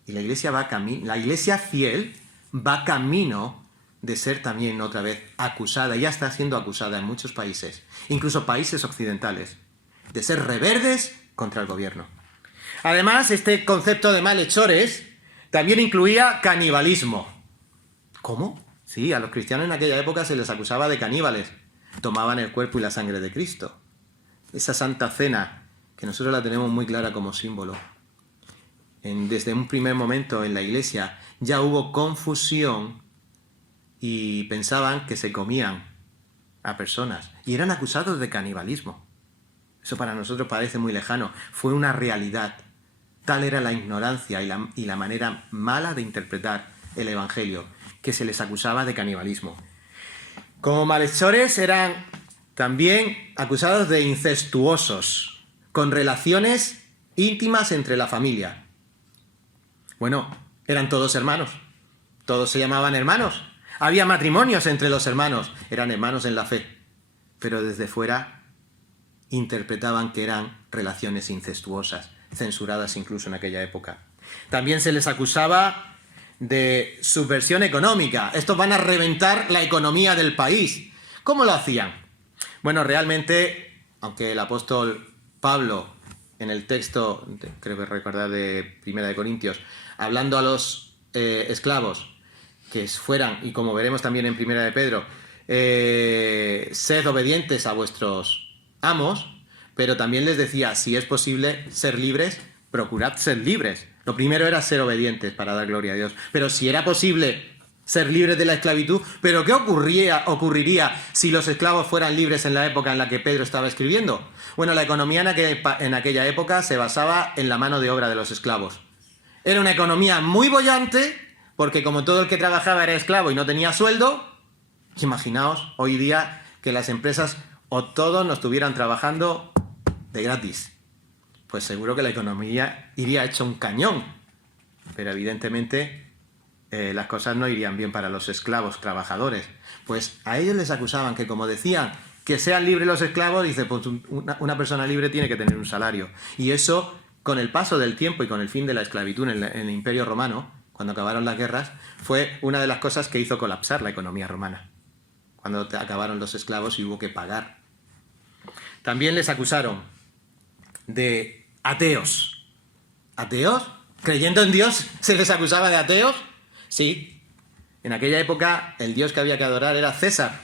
Y la iglesia fiel va camino de ser también otra vez acusada, ya está siendo acusada en muchos países, incluso países occidentales, de ser rebeldes contra el gobierno. Además, este concepto de malhechores también incluía canibalismo. ¿Cómo? Sí, a los cristianos en aquella época se les acusaba de caníbales. Tomaban el cuerpo y la sangre de Cristo. Esa santa cena, que nosotros la tenemos muy clara como símbolo. Desde un primer momento en la iglesia ya hubo confusión y pensaban que se comían a personas y eran acusados de canibalismo. Eso para nosotros parece muy lejano. Fue una realidad. Tal era la ignorancia y la manera mala de interpretar el Evangelio, que se les acusaba de canibalismo. Como malhechores eran también acusados de incestuosos, con relaciones íntimas entre la familia. Bueno, eran todos hermanos. Todos se llamaban hermanos. Había matrimonios entre los hermanos. Eran hermanos en la fe. pero desde fuera interpretaban que eran relaciones incestuosas, censuradas incluso en aquella época. También se les acusaba de subversión económica. Estos van a reventar la economía del país. ¿Cómo lo hacían? Bueno, realmente, aunque el apóstol Pablo, en el texto, creo que recordar de 1 de Corintios, hablando a los esclavos que fueran, y como veremos también en 1 de Pedro, sed obedientes a vuestros amos, pero también les decía, si es posible ser libres, procurad ser libres. Lo primero era ser obedientes para dar gloria a Dios. Pero si era posible ser libres de la esclavitud, ¿pero qué ocurriría si los esclavos fueran libres en la época en la que Pedro estaba escribiendo? Bueno, la economía en aquella época se basaba en la mano de obra de los esclavos. Era una economía muy boyante, porque como todo el que trabajaba era esclavo y no tenía sueldo, imaginaos hoy día que las empresas o todos nos estuvieran trabajando de gratis. Pues seguro que la economía iría hecho un cañón. Pero evidentemente las cosas no irían bien para los esclavos trabajadores. Pues a ellos les acusaban que, como decían, que sean libres los esclavos, dice, pues una persona libre tiene que tener un salario. Y eso, con el paso del tiempo y con el fin de la esclavitud en el Imperio Romano, cuando acabaron las guerras, fue una de las cosas que hizo colapsar la economía romana. Cuando acabaron los esclavos y hubo que pagar. También les acusaron de ateos. ¿Ateos? ¿Creyendo en Dios se les acusaba de ateos? Sí. En aquella época el dios que había que adorar era César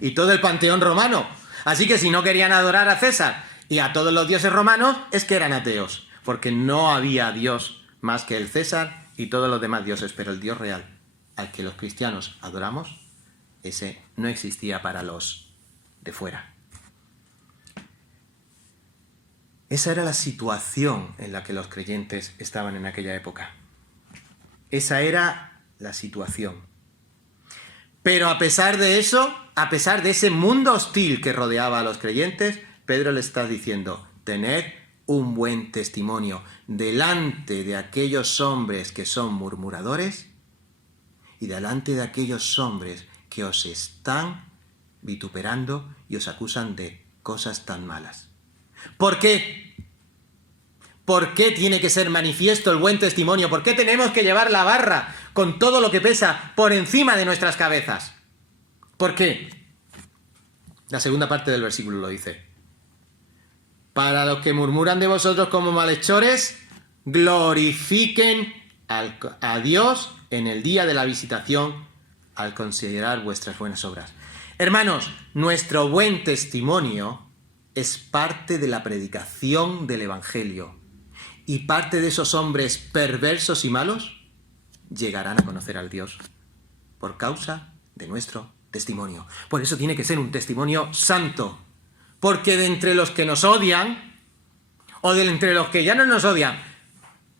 y todo el panteón romano. Así que si no querían adorar a César y a todos los dioses romanos, es que eran ateos, porque no había dios más que el César y todos los demás dioses, pero el Dios real, al que los cristianos adoramos, ese no existía para los de fuera. Esa era la situación en la que los creyentes estaban en aquella época. Esa era la situación. Pero a pesar de eso, a pesar de ese mundo hostil que rodeaba a los creyentes, Pedro les está diciendo, tened un buen testimonio delante de aquellos hombres que son murmuradores y delante de aquellos hombres que os están vituperando y os acusan de cosas tan malas. ¿Por qué? ¿Por qué tiene que ser manifiesto el buen testimonio? ¿Por qué tenemos que llevar la barra con todo lo que pesa por encima de nuestras cabezas? ¿Por qué? La segunda parte del versículo lo dice. Para los que murmuran de vosotros como malhechores, glorifiquen a Dios en el día de la visitación al considerar vuestras buenas obras. Hermanos, nuestro buen testimonio es parte de la predicación del Evangelio. Y parte de esos hombres perversos y malos llegarán a conocer al Dios por causa de nuestro testimonio. Por eso tiene que ser un testimonio santo. Porque de entre los que nos odian, o de entre los que ya no nos odian,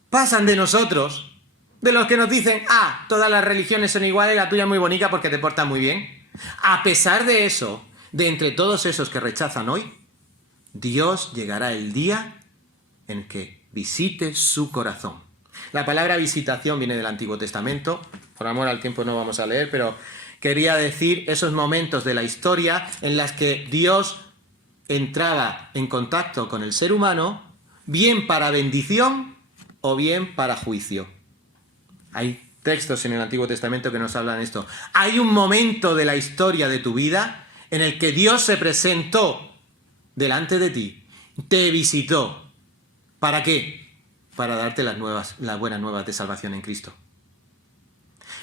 pasan de nosotros, de los que nos dicen, todas las religiones son iguales, la tuya es muy bonita porque te portas muy bien. A pesar de eso, de entre todos esos que rechazan hoy, Dios llegará el día en que visite su corazón. La palabra visitación viene del Antiguo Testamento. Por amor al tiempo no vamos a leer, pero quería decir esos momentos de la historia en las que Dios entraba en contacto con el ser humano, bien para bendición o bien para juicio. Hay textos en el Antiguo Testamento que nos hablan de esto. Hay un momento de la historia de tu vida en el que Dios se presentó delante de ti, te visitó. ¿Para qué? Para darte las buenas nuevas de salvación en Cristo.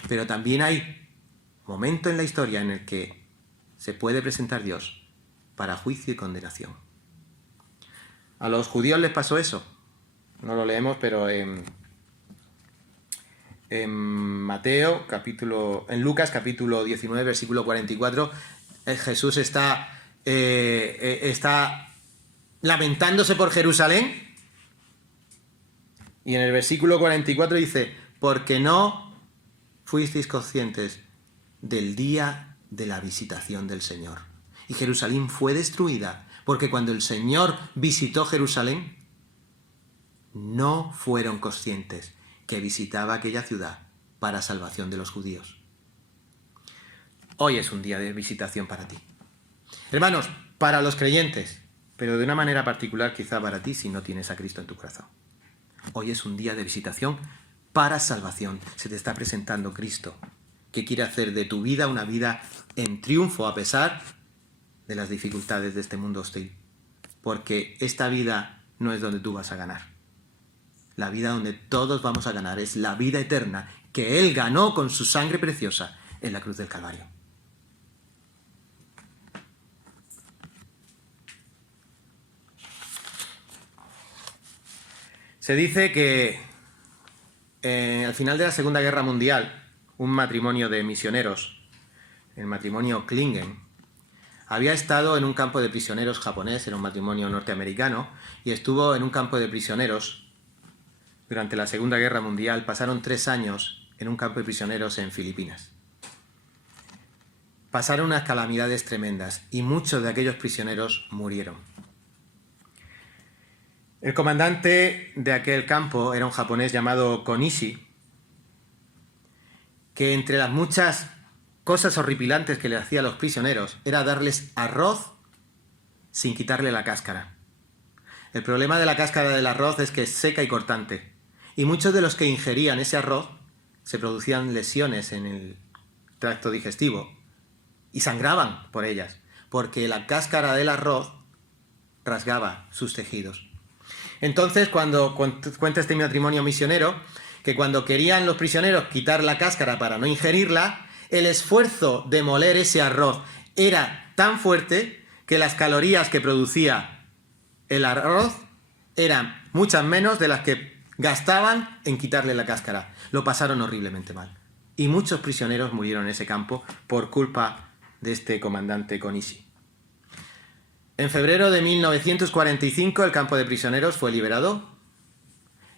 Pero también hay momento en la historia en el que se puede presentar Dios para juicio y condenación. A los judíos les pasó eso. No lo leemos, pero en Lucas capítulo 19, versículo 44, Jesús está lamentándose por Jerusalén. Y en el versículo 44 dice, porque no fuisteis conscientes del día de la visitación del Señor. Y Jerusalén fue destruida, porque cuando el Señor visitó Jerusalén, no fueron conscientes que visitaba aquella ciudad para salvación de los judíos. Hoy es un día de visitación para ti. Hermanos, para los creyentes, pero de una manera particular quizá para ti si no tienes a Cristo en tu corazón. Hoy es un día de visitación para salvación. Se te está presentando Cristo, que quiere hacer de tu vida una vida en triunfo a pesar de las dificultades de este mundo hostil. Porque esta vida no es donde tú vas a ganar. La vida donde todos vamos a ganar es la vida eterna que Él ganó con su sangre preciosa en la cruz del Calvario. Se dice que al final de la Segunda Guerra Mundial, un matrimonio de misioneros, el matrimonio Klingen, había estado en un campo de prisioneros japonés, era un matrimonio norteamericano, y estuvo en un campo de prisioneros durante la Segunda Guerra Mundial. Pasaron 3 años en un campo de prisioneros en Filipinas. Pasaron unas calamidades tremendas y muchos de aquellos prisioneros murieron. El comandante de aquel campo era un japonés llamado Konishi, que entre las muchas cosas horripilantes que le hacía a los prisioneros era darles arroz sin quitarle la cáscara. El problema de la cáscara del arroz es que es seca y cortante, y muchos de los que ingerían ese arroz se producían lesiones en el tracto digestivo y sangraban por ellas, porque la cáscara del arroz rasgaba sus tejidos. Entonces, cuando cuenta este matrimonio misionero, que cuando querían los prisioneros quitar la cáscara para no ingerirla, el esfuerzo de moler ese arroz era tan fuerte que las calorías que producía el arroz eran muchas menos de las que gastaban en quitarle la cáscara. Lo pasaron horriblemente mal. Y muchos prisioneros murieron en ese campo por culpa de este comandante Konishi. En febrero de 1945 el campo de prisioneros fue liberado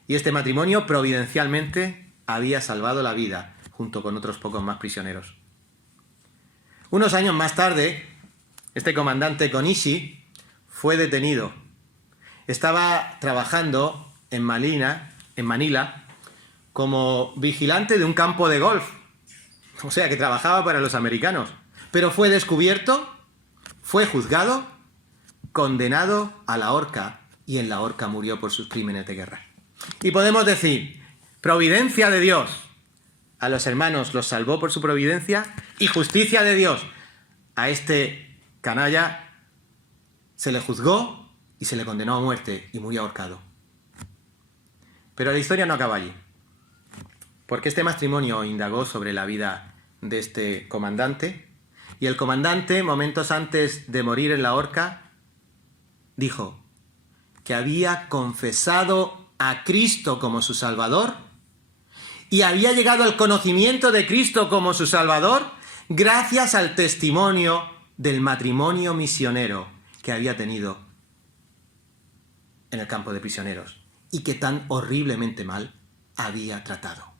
y este matrimonio providencialmente había salvado la vida junto con otros pocos más prisioneros. Unos años más tarde, este comandante Konishi fue detenido. Estaba trabajando en Manila, como vigilante de un campo de golf. O sea, que trabajaba para los americanos. Pero fue descubierto, fue juzgado, condenado a la horca, y en la horca murió por sus crímenes de guerra. Y podemos decir, providencia de Dios. A los hermanos los salvó por su providencia, y justicia de Dios. A este canalla se le juzgó y se le condenó a muerte y murió ahorcado. Pero la historia no acaba allí, porque este matrimonio indagó sobre la vida de este comandante, y el comandante, momentos antes de morir en la horca, dijo que había confesado a Cristo como su Salvador y había llegado al conocimiento de Cristo como su Salvador gracias al testimonio del matrimonio misionero que había tenido en el campo de prisioneros y que tan horriblemente mal había tratado.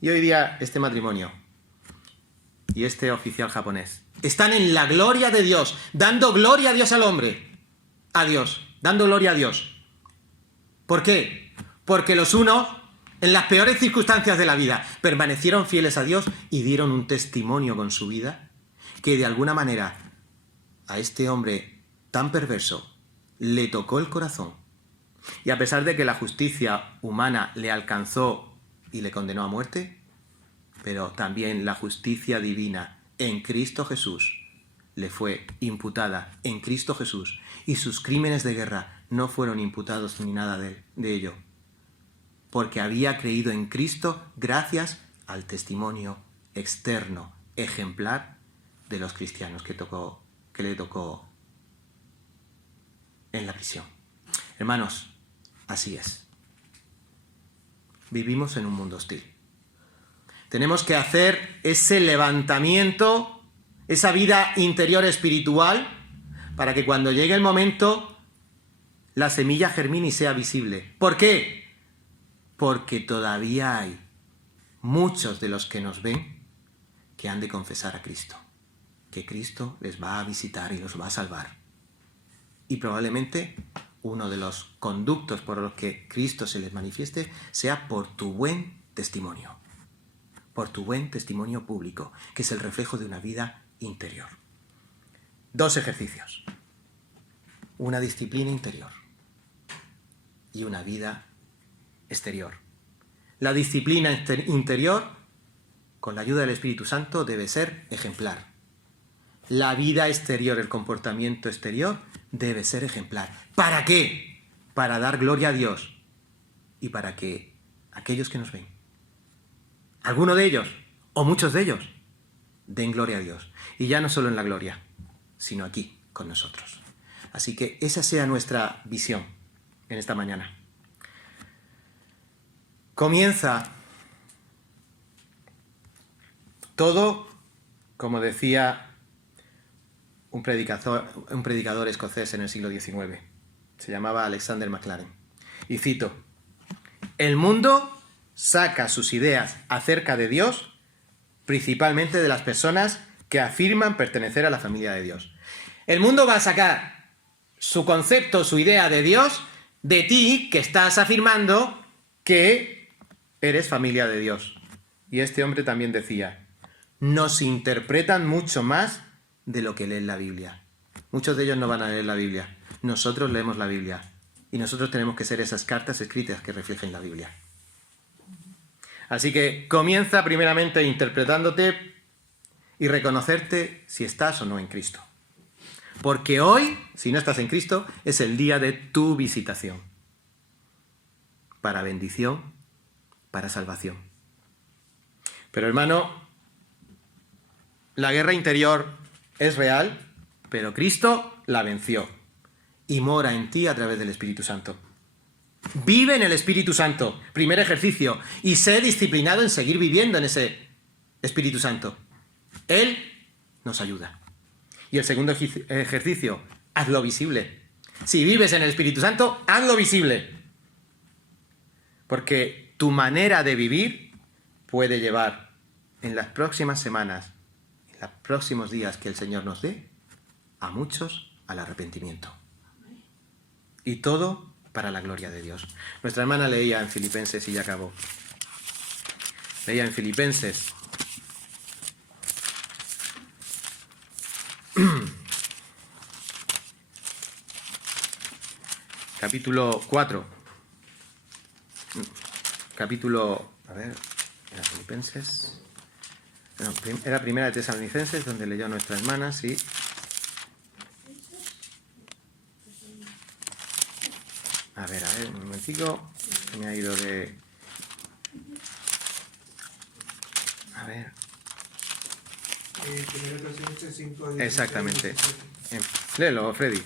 Y hoy día este matrimonio y este oficial japonés están en la gloria de Dios, dando gloria a Dios al hombre. A Dios, dando gloria a Dios. ¿Por qué? Porque los unos, en las peores circunstancias de la vida, permanecieron fieles a Dios y dieron un testimonio con su vida que de alguna manera a este hombre tan perverso le tocó el corazón. Y a pesar de que la justicia humana le alcanzó y le condenó a muerte, pero también la justicia divina en Cristo Jesús le fue imputada en Cristo Jesús, y sus crímenes de guerra no fueron imputados ni nada de ello, porque había creído en Cristo gracias al testimonio externo, ejemplar de los cristianos que le tocó en la prisión. Hermanos, así es. Vivimos en un mundo hostil. Tenemos que hacer ese levantamiento, esa vida interior espiritual, para que cuando llegue el momento la semilla germine y sea visible. ¿Por qué? Porque todavía hay muchos de los que nos ven que han de confesar a Cristo, que Cristo les va a visitar y los va a salvar. Y probablemente uno de los conductos por los que Cristo se les manifieste sea por tu buen testimonio, por tu buen testimonio público, que es el reflejo de una vida interior. 2 ejercicios. Una disciplina interior y una vida exterior. La disciplina interior, con la ayuda del Espíritu Santo, debe ser ejemplar. La vida exterior, el comportamiento exterior, debe ser ejemplar. ¿Para qué? Para dar gloria a Dios y para que aquellos que nos ven, alguno de ellos o muchos de ellos, den gloria a Dios. Y ya no solo en la gloria, sino aquí, con nosotros. Así que esa sea nuestra visión en esta mañana. Comienza todo, como decía un predicador escocés en el siglo XIX. Se llamaba Alexander Maclaren. Y cito: el mundo saca sus ideas acerca de Dios principalmente de las personas que afirman pertenecer a la familia de Dios. El mundo va a sacar su concepto, su idea de Dios de ti, que estás afirmando que eres familia de Dios. Y este hombre también decía: nos interpretan mucho más de lo que leen la Biblia. Muchos de ellos no van a leer la Biblia. Nosotros leemos la Biblia. Y nosotros tenemos que ser esas cartas escritas que reflejen la Biblia. Así que comienza primeramente interpretándote y reconocerte si estás o no en Cristo. Porque hoy, si no estás en Cristo, es el día de tu visitación. Para bendición, para salvación. Pero hermano, la guerra interior es real, pero Cristo la venció y mora en ti a través del Espíritu Santo. Vive en el Espíritu Santo, primer ejercicio, y sé disciplinado en seguir viviendo en ese Espíritu Santo. Él nos ayuda. Y el segundo ejercicio, hazlo visible. Si vives en el Espíritu Santo, hazlo visible. Porque tu manera de vivir puede llevar en las próximas semanas, en los próximos días que el Señor nos dé, a muchos al arrepentimiento. Y todo para la gloria de Dios. Nuestra hermana leía en Filipenses y ya acabó. Leía en Filipenses. Capítulo 4. A ver, era Filipenses. No, era Primera de Tesalonicenses, donde leyó nuestra hermana, sí. A ver, un momentico. Me ha ido de... A ver. Exactamente. Léelo, Freddy.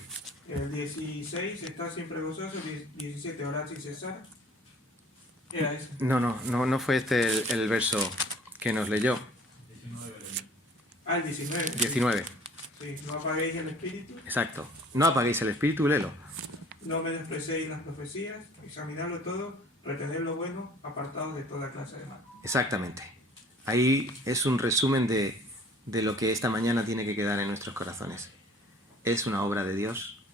El 16, está siempre gozoso. 17, orad sin cesar. Era ese. No fue este el verso que nos leyó. El 19. 19. Sí, no apaguéis el espíritu. Exacto. No apaguéis el espíritu, léelo. No menospreciéis las profecías, examinadlo todo, retened lo bueno, apartados de toda clase de mal. Exactamente. Ahí es un resumen de lo que esta mañana tiene que quedar en nuestros corazones. Es una obra de Dios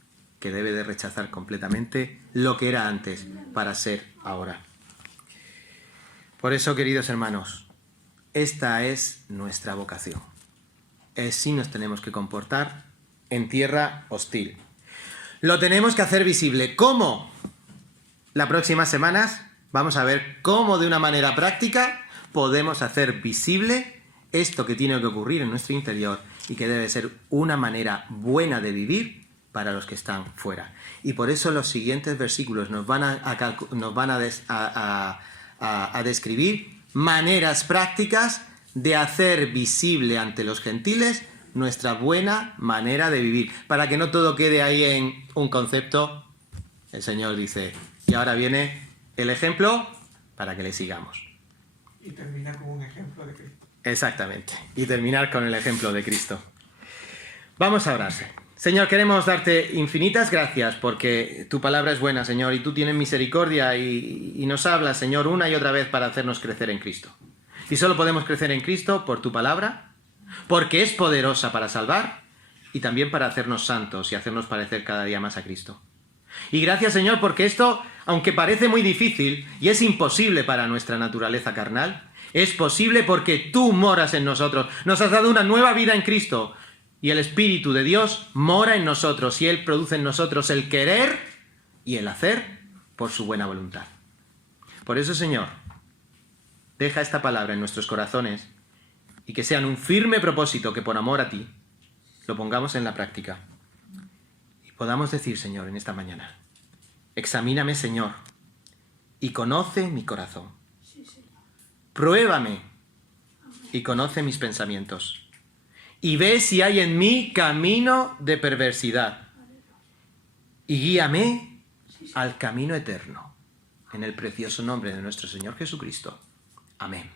que debe de rechazar completamente lo que era antes para ser ahora. Por eso, queridos hermanos, esta es nuestra vocación. Así nos tenemos que comportar en tierra hostil. Lo tenemos que hacer visible. ¿Cómo? Las próximas semanas vamos a ver cómo de una manera práctica podemos hacer visible esto que tiene que ocurrir en nuestro interior y que debe ser una manera buena de vivir para los que están fuera. Y por eso los siguientes versículos nos van a describir maneras prácticas de hacer visible ante los gentiles nuestra buena manera de vivir, para que no todo quede ahí en un concepto. El Señor dice, y ahora viene el ejemplo para que le sigamos. Y termina con un ejemplo de Cristo. Exactamente, y terminar con el ejemplo de Cristo. Vamos a orar. Señor, queremos darte infinitas gracias porque tu palabra es buena, Señor, y tú tienes misericordia y nos hablas, Señor, una y otra vez para hacernos crecer en Cristo. Y solo podemos crecer en Cristo por tu palabra, porque es poderosa para salvar y también para hacernos santos y hacernos parecer cada día más a Cristo. Y gracias, Señor, porque esto, aunque parece muy difícil y es imposible para nuestra naturaleza carnal, es posible porque tú moras en nosotros. Nos has dado una nueva vida en Cristo Y el Espíritu de Dios mora en nosotros y Él produce en nosotros el querer y el hacer por su buena voluntad. Por eso, Señor, deja esta palabra en nuestros corazones y que sean un firme propósito que por amor a ti lo pongamos en la práctica. Y podamos decir, Señor, en esta mañana, examíname, Señor, y conoce mi corazón. Pruébame y conoce mis pensamientos. Y ve si hay en mí camino de perversidad. Y guíame al camino eterno. En el precioso nombre de nuestro Señor Jesucristo. Amén.